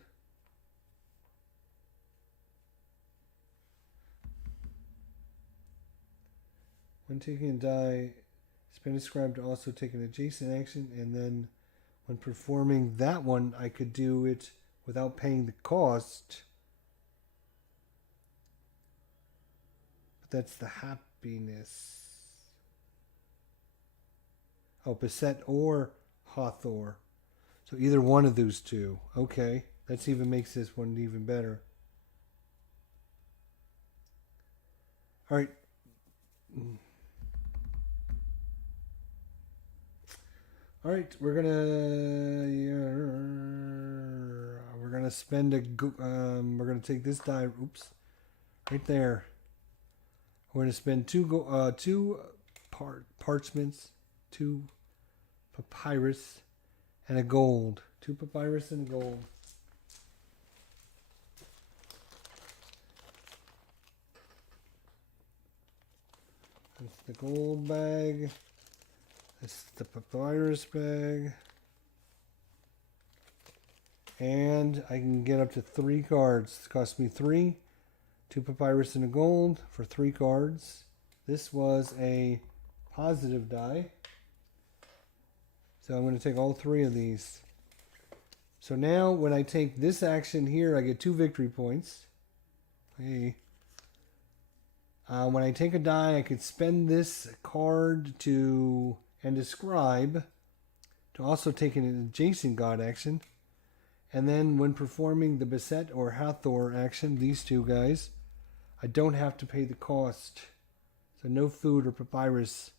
When taking a die, spend a scribe to also take an adjacent action, and then when performing that one, I could do it without paying the cost. But that's the happiness. Oh, Beset or Hathor. So either one of those 2. Okay, that even makes this one even better. All right. All right, we're gonna spend we're gonna take this die. Oops, right there. We're gonna spend 2 parchments, 2 papyrus, and a gold. 2 papyrus and a gold. That's the gold bag. That's the papyrus bag. And I can get up to 3 cards. It cost me 3. 2 papyrus and a gold for 3 cards. This was a positive die. So I'm going to take all 3 of these. So now when I take this action here, I get 2 victory points. Hey. When I take a die, I could spend this card and describe to also take an adjacent god action. And then when performing the Beset or Hathor action, these 2 guys, I don't have to pay the cost. So no food or papyrus.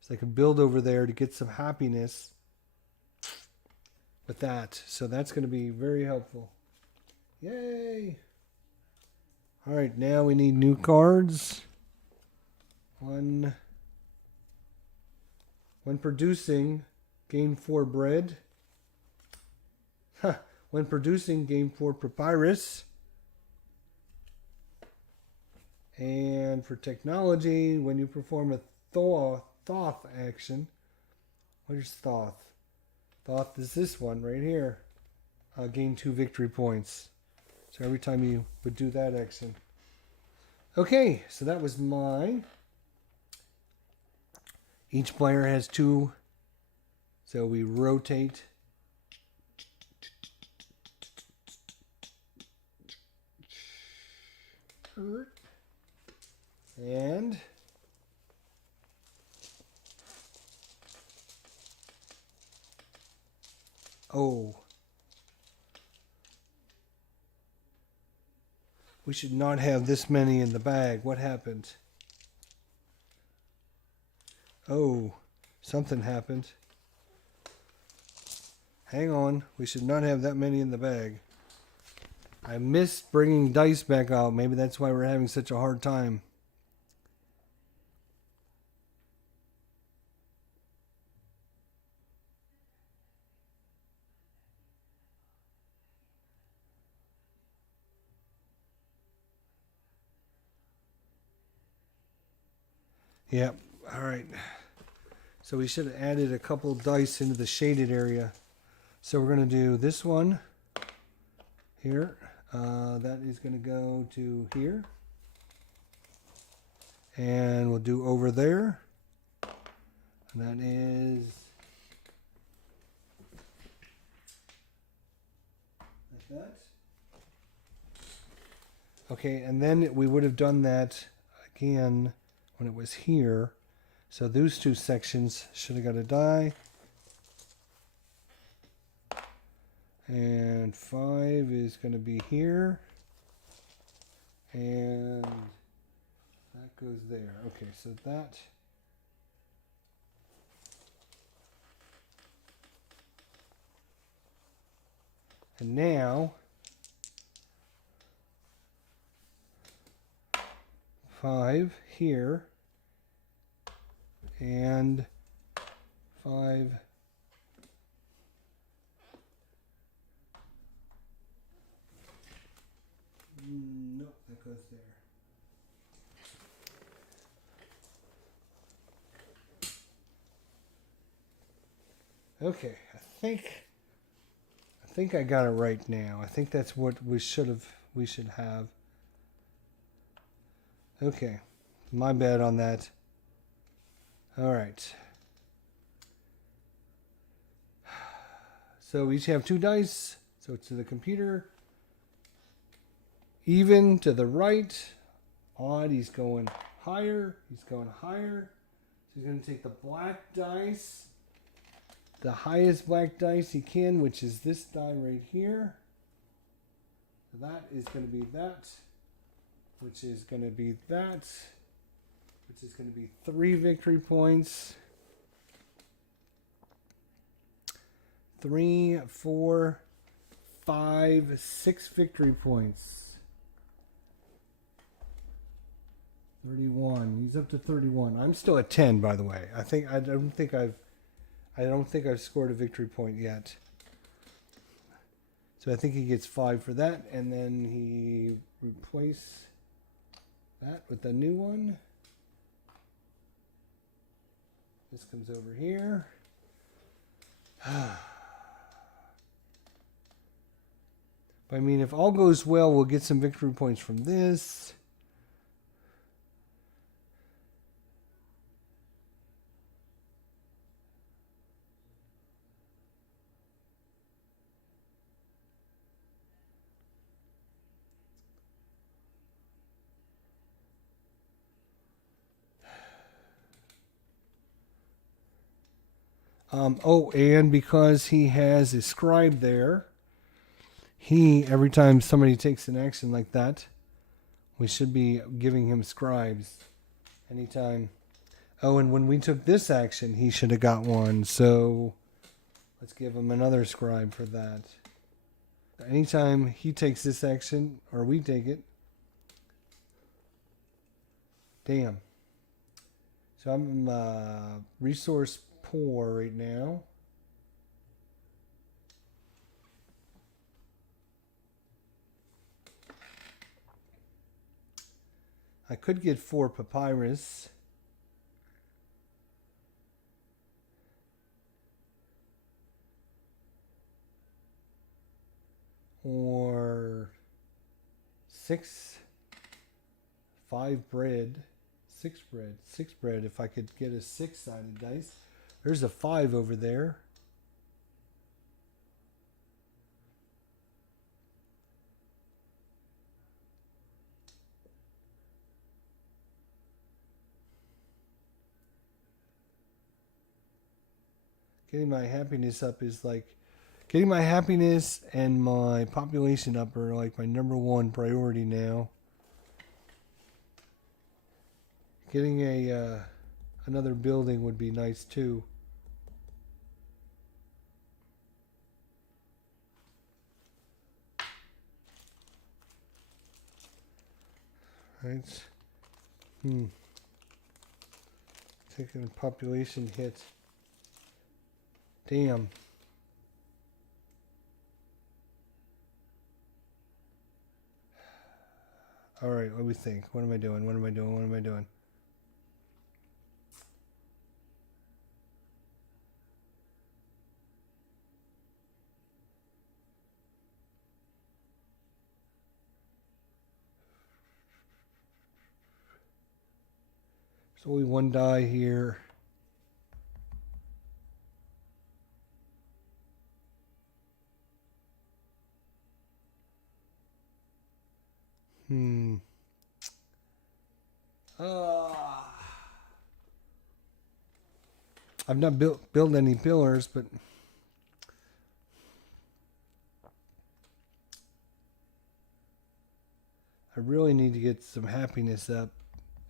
So I can build over there to get some happiness with that. So that's going to be very helpful. Yay! Alright, now we need new cards. When producing, gain 4 bread. When producing, gain 4 papyrus. And for technology, when you perform a Thoth action. What is Thoth? Thoth is this one right here. Gain 2 victory points. So every time you would do that action. Okay, so that was mine. Each player has 2. So we rotate. And oh, we should not have this many in the bag. What happened? Oh, something happened. Hang on. We should not have that many in the bag. I missed bringing dice back out. Maybe that's why we're having such a hard time. Yep. All right. So we should have added a couple dice into the shaded area. So we're going to do this one here. That is going to go to here. And we'll do over there. And that is like that. Okay, and then we would have done that again when it was here. So those 2 sections should have got a die. And 5 is going to be here. And that goes there. Okay, so that. And now 5 here. And 5 no, that goes there. Okay, I think I got it right now. I think that's what we should have. Okay, my bad on that. All right. So we each have 2 dice. So to the computer. Even to the right. Odd, he's going higher. He's going higher. So he's going to take the black dice. The highest black dice he can, which is this die right here. So that is going to be that. Which is going to be that. Which is going to be 3 victory points. 3, 4, 5, 6 victory points. 31. He's up to 31. I'm still at 10, by the way. I don't think I've scored a victory point yet. So I think he gets 5 for that, and then he replace that with a new one. This comes over here. But I mean, if all goes well, we'll get some victory points from this. And because he has a scribe there, every time somebody takes an action like that, we should be giving him scribes anytime. Oh, and when we took this action, he should have got one. So let's give him another scribe for that. Anytime he takes this action, or we take it. Damn. So I'm resource poor right now. I could get 4 papyrus. Or 5 bread. 6 bread. 6 bread if I could get a 6-sided dice. There's a 5 over there. Getting my happiness up is like... Getting my happiness and my population up are like my number 1 priority now. Getting another building would be nice too. Right. Taking a population hit. Damn. All right, what do we think? What am I doing? What am I doing? What am I doing? There's only 1 die here. I've not built any pillars, but I really need to get some happiness up.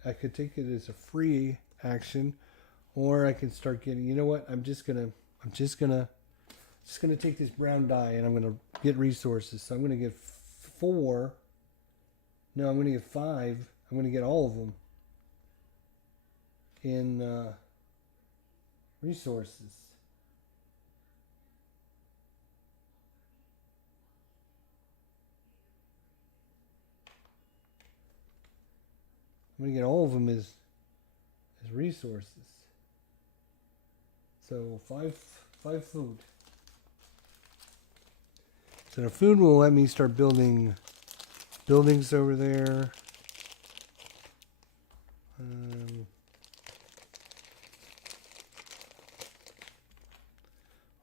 I could take it as a free action, or I could start getting. You know what? I'm just gonna take this brown die and I'm gonna get resources. So I'm gonna get 4. No, I'm gonna get 5. I'm gonna get all of them in resources. I'm gonna get all of them as resources. So 5 food. So the food will let me start building buildings over there.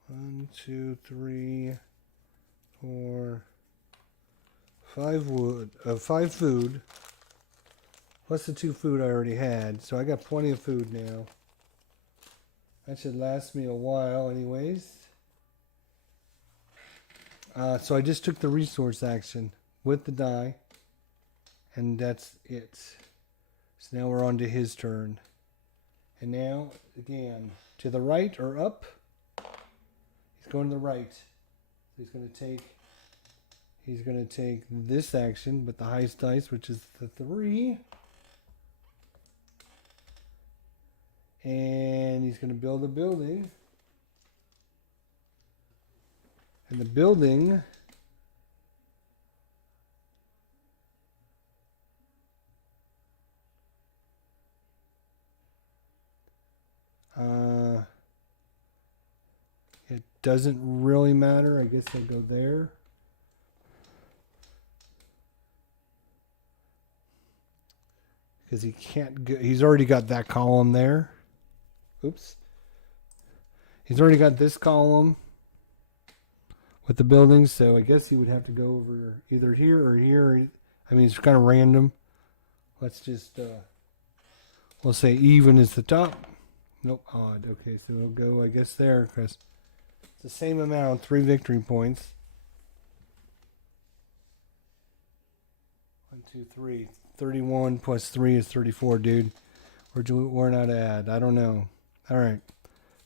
1, 2, 3, 4, 5 wood, 5 food, plus the 2 food I already had. So I got plenty of food now. That should last me a while, anyways. So I just took the resource action with the die, and that's it. So now we're on to his turn. And now, again, to the right or up. He's going to the right. He's going to take this action with the highest dice, which is the 3. And he's going to build a building. And the building it doesn't really matter. I guess I'll go there. Because he can't go, he's already got that column there. Oops. He's already got this column with the buildings, so I guess he would have to go over either here or here. I mean, it's kind of random. Let's just, we'll say even is the top. Nope, odd. Okay, so we'll go, I guess, there, because it's the same amount, 3 victory points. 1, 2, 3. 31 plus 3 is 34, dude. We're not add. I don't know. All right.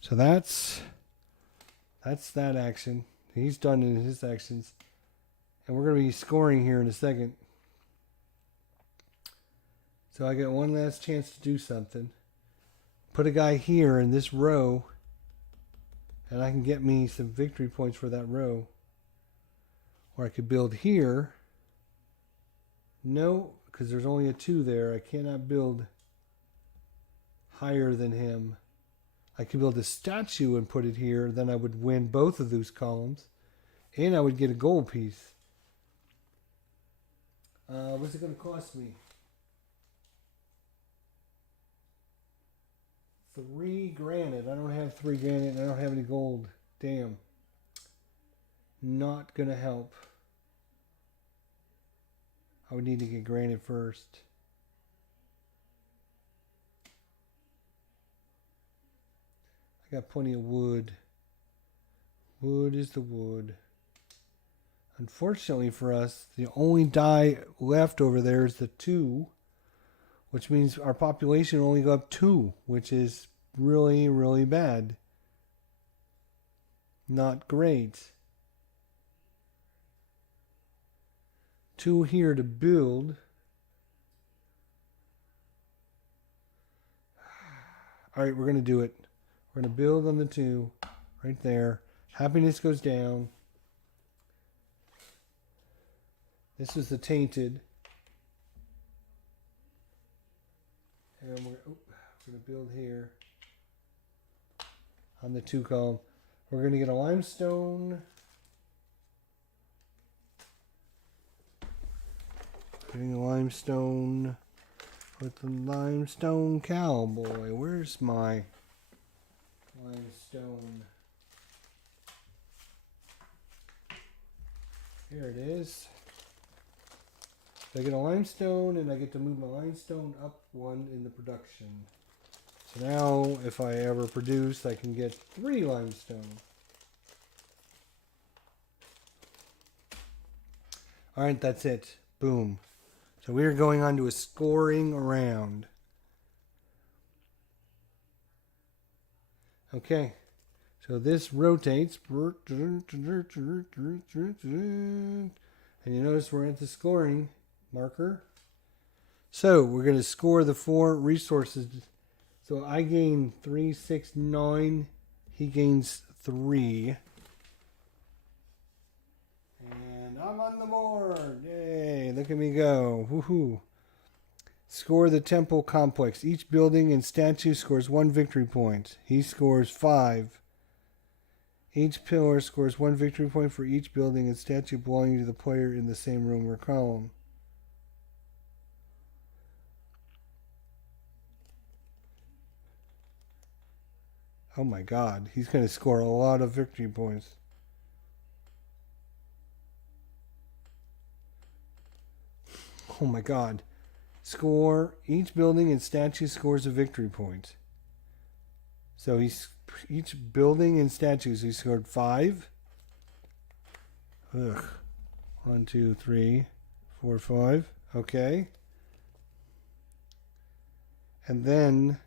So that's that action. He's done in his actions. And we're going to be scoring here in a second. So I got one last chance to do something. Put a guy here in this row. And I can get me some victory points for that row. Or I could build here. No, because there's only a 2 there. I cannot build higher than him. I could build a statue and put it here. Then I would win both of those columns. And I would get a gold piece. What's it going to cost me? 3 granite. I don't have 3 granite and I don't have any gold. Damn. Not going to help. I would need to get granite first. I got plenty of wood. Wood is the wood. Unfortunately for us, the only die left over there is the 2, which means our population only go up 2, which is really, really bad. Not great. 2 here to build. All right, we're going to do it. We're going to build on the 2 right there. Happiness goes down. This is the tainted. And we're going to build here on the 2 column. We're going to get a limestone. Getting a limestone with the limestone cowboy. Where's my limestone? Here it is. So I get a limestone and I get to move my limestone up 1 in the production. So now if I ever produce, I can get 3 limestone. All right, that's it. Boom. So we are going on to a scoring round. Okay. So this rotates. And you notice we're at the scoring marker. So we're going to score the 4 resources. So I gain 3, 6, 9. He gains 3. And I'm on the board. Yay, look at me go. Woohoo. Score the temple complex. Each building and statue scores 1 victory point. He scores 5. Each pillar scores 1 victory point for each building and statue belonging to the player in the same room or column. Oh my God, he's going to score a lot of victory points. Oh my God. Score, each building and statue scores a victory point. So each building and statues, he scored 5. Ugh. 1, 2, 3, 4, 5. Okay. And then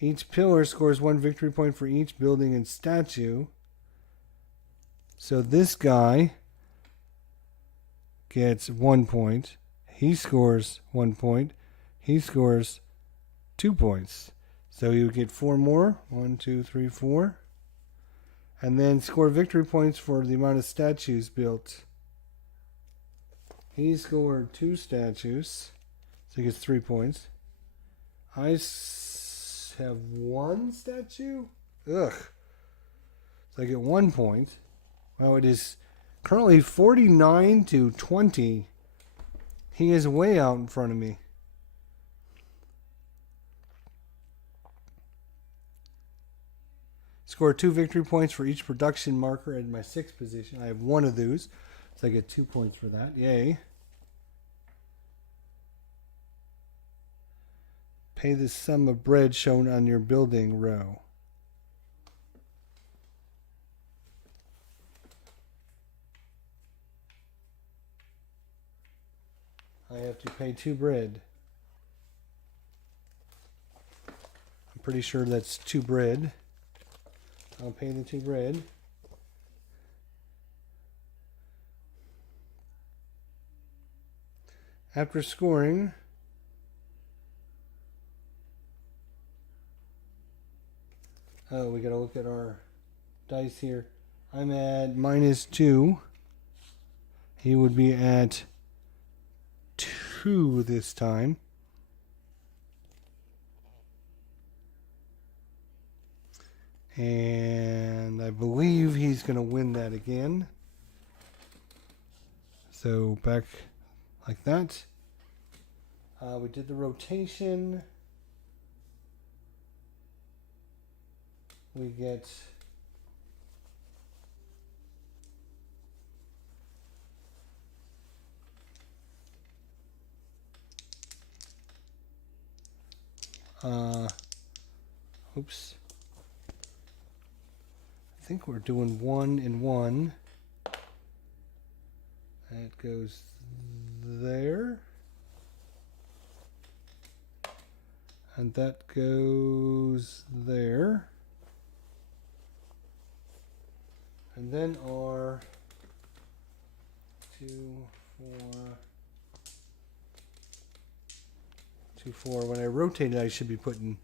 each pillar scores 1 victory point for each building and statue. So this guy gets 1 point. He scores 1 point. He scores 2 points. So you would get 4 more. 1, 2, 3, 4. And then score victory points for the amount of statues built. He scored 2 statues, so he gets 3 points. I have 1 statue? Ugh. So I get 1 point. Well, it is currently 49 to 20. He is way out in front of me. Score 2 victory points for each production marker at my 6th position. I have 1 of those, so I get 2 points for that. Yay. Pay the sum of bread shown on your building row. I have to pay 2 bread. I'm pretty sure that's 2 bread. I'll pay the 2 bread. After scoring, we gotta look at our dice here. I'm at -2. He would be at 2 this time. And I believe he's going to win that again. So back like that. We did the rotation. We get oops. I think we're doing 1 and 1. That goes there. And that goes there. And then our 2, 4. When I rotate it, I should be putting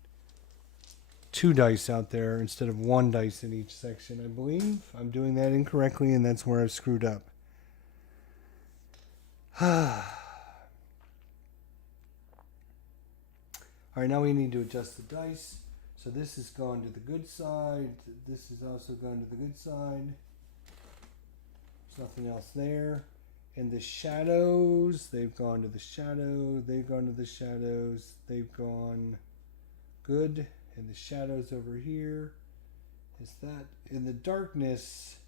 2 dice out there instead of 1 dice in each section. I believe I'm doing that incorrectly, and that's where I've screwed up. Alright, now we need to adjust the dice. So this has gone to the good side. This has also gone to the good side. There's nothing else there. And the shadows, they've gone to the shadow. They've gone to the shadows. They've gone good. And the shadows over here. Is that in the darkness?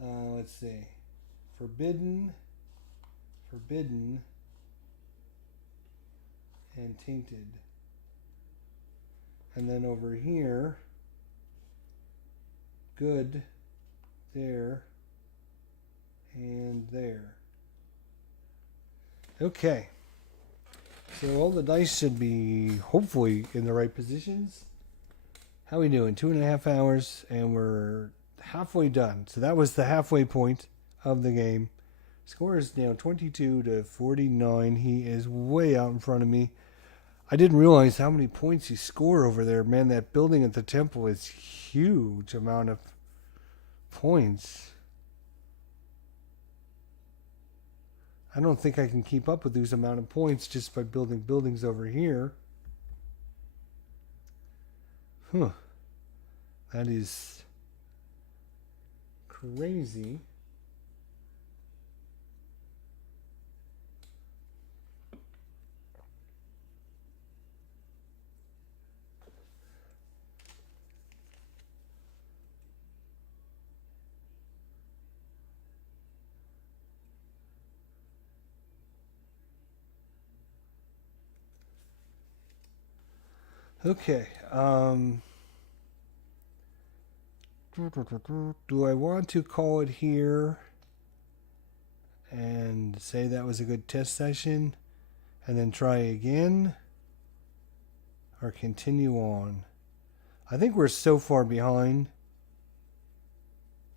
Let's see. Forbidden, and tainted. And then over here, good, there, and there. Okay. So all the dice should be hopefully in the right positions. How are we doing? 2.5 hours, and we're halfway done. So that was the halfway point of the game. Score is now 22 to 49. He is way out in front of me. I didn't realize how many points he scored over there. Man, that building at the temple is huge amount of points. I don't think I can keep up with these amount of points just by building buildings over here. That is crazy. Okay. Do I want to call it here and say that was a good test session and then try again, or continue on? I think we're so far behind,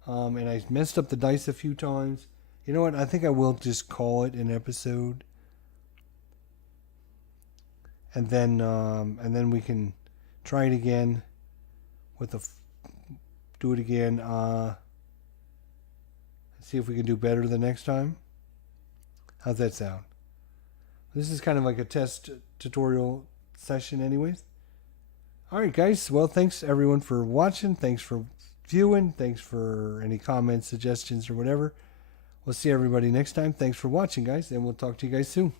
and I messed up the dice a few times. You know what? I think I will just call it an episode. and then we can try it again with do it again. See if we can do better the next time. How's that sound? This is kind of like a test tutorial session anyways. Alright guys, well thanks everyone for watching. Thanks for viewing. Thanks for any comments, suggestions, or whatever. We'll see everybody next time. Thanks for watching guys, and we'll talk to you guys soon.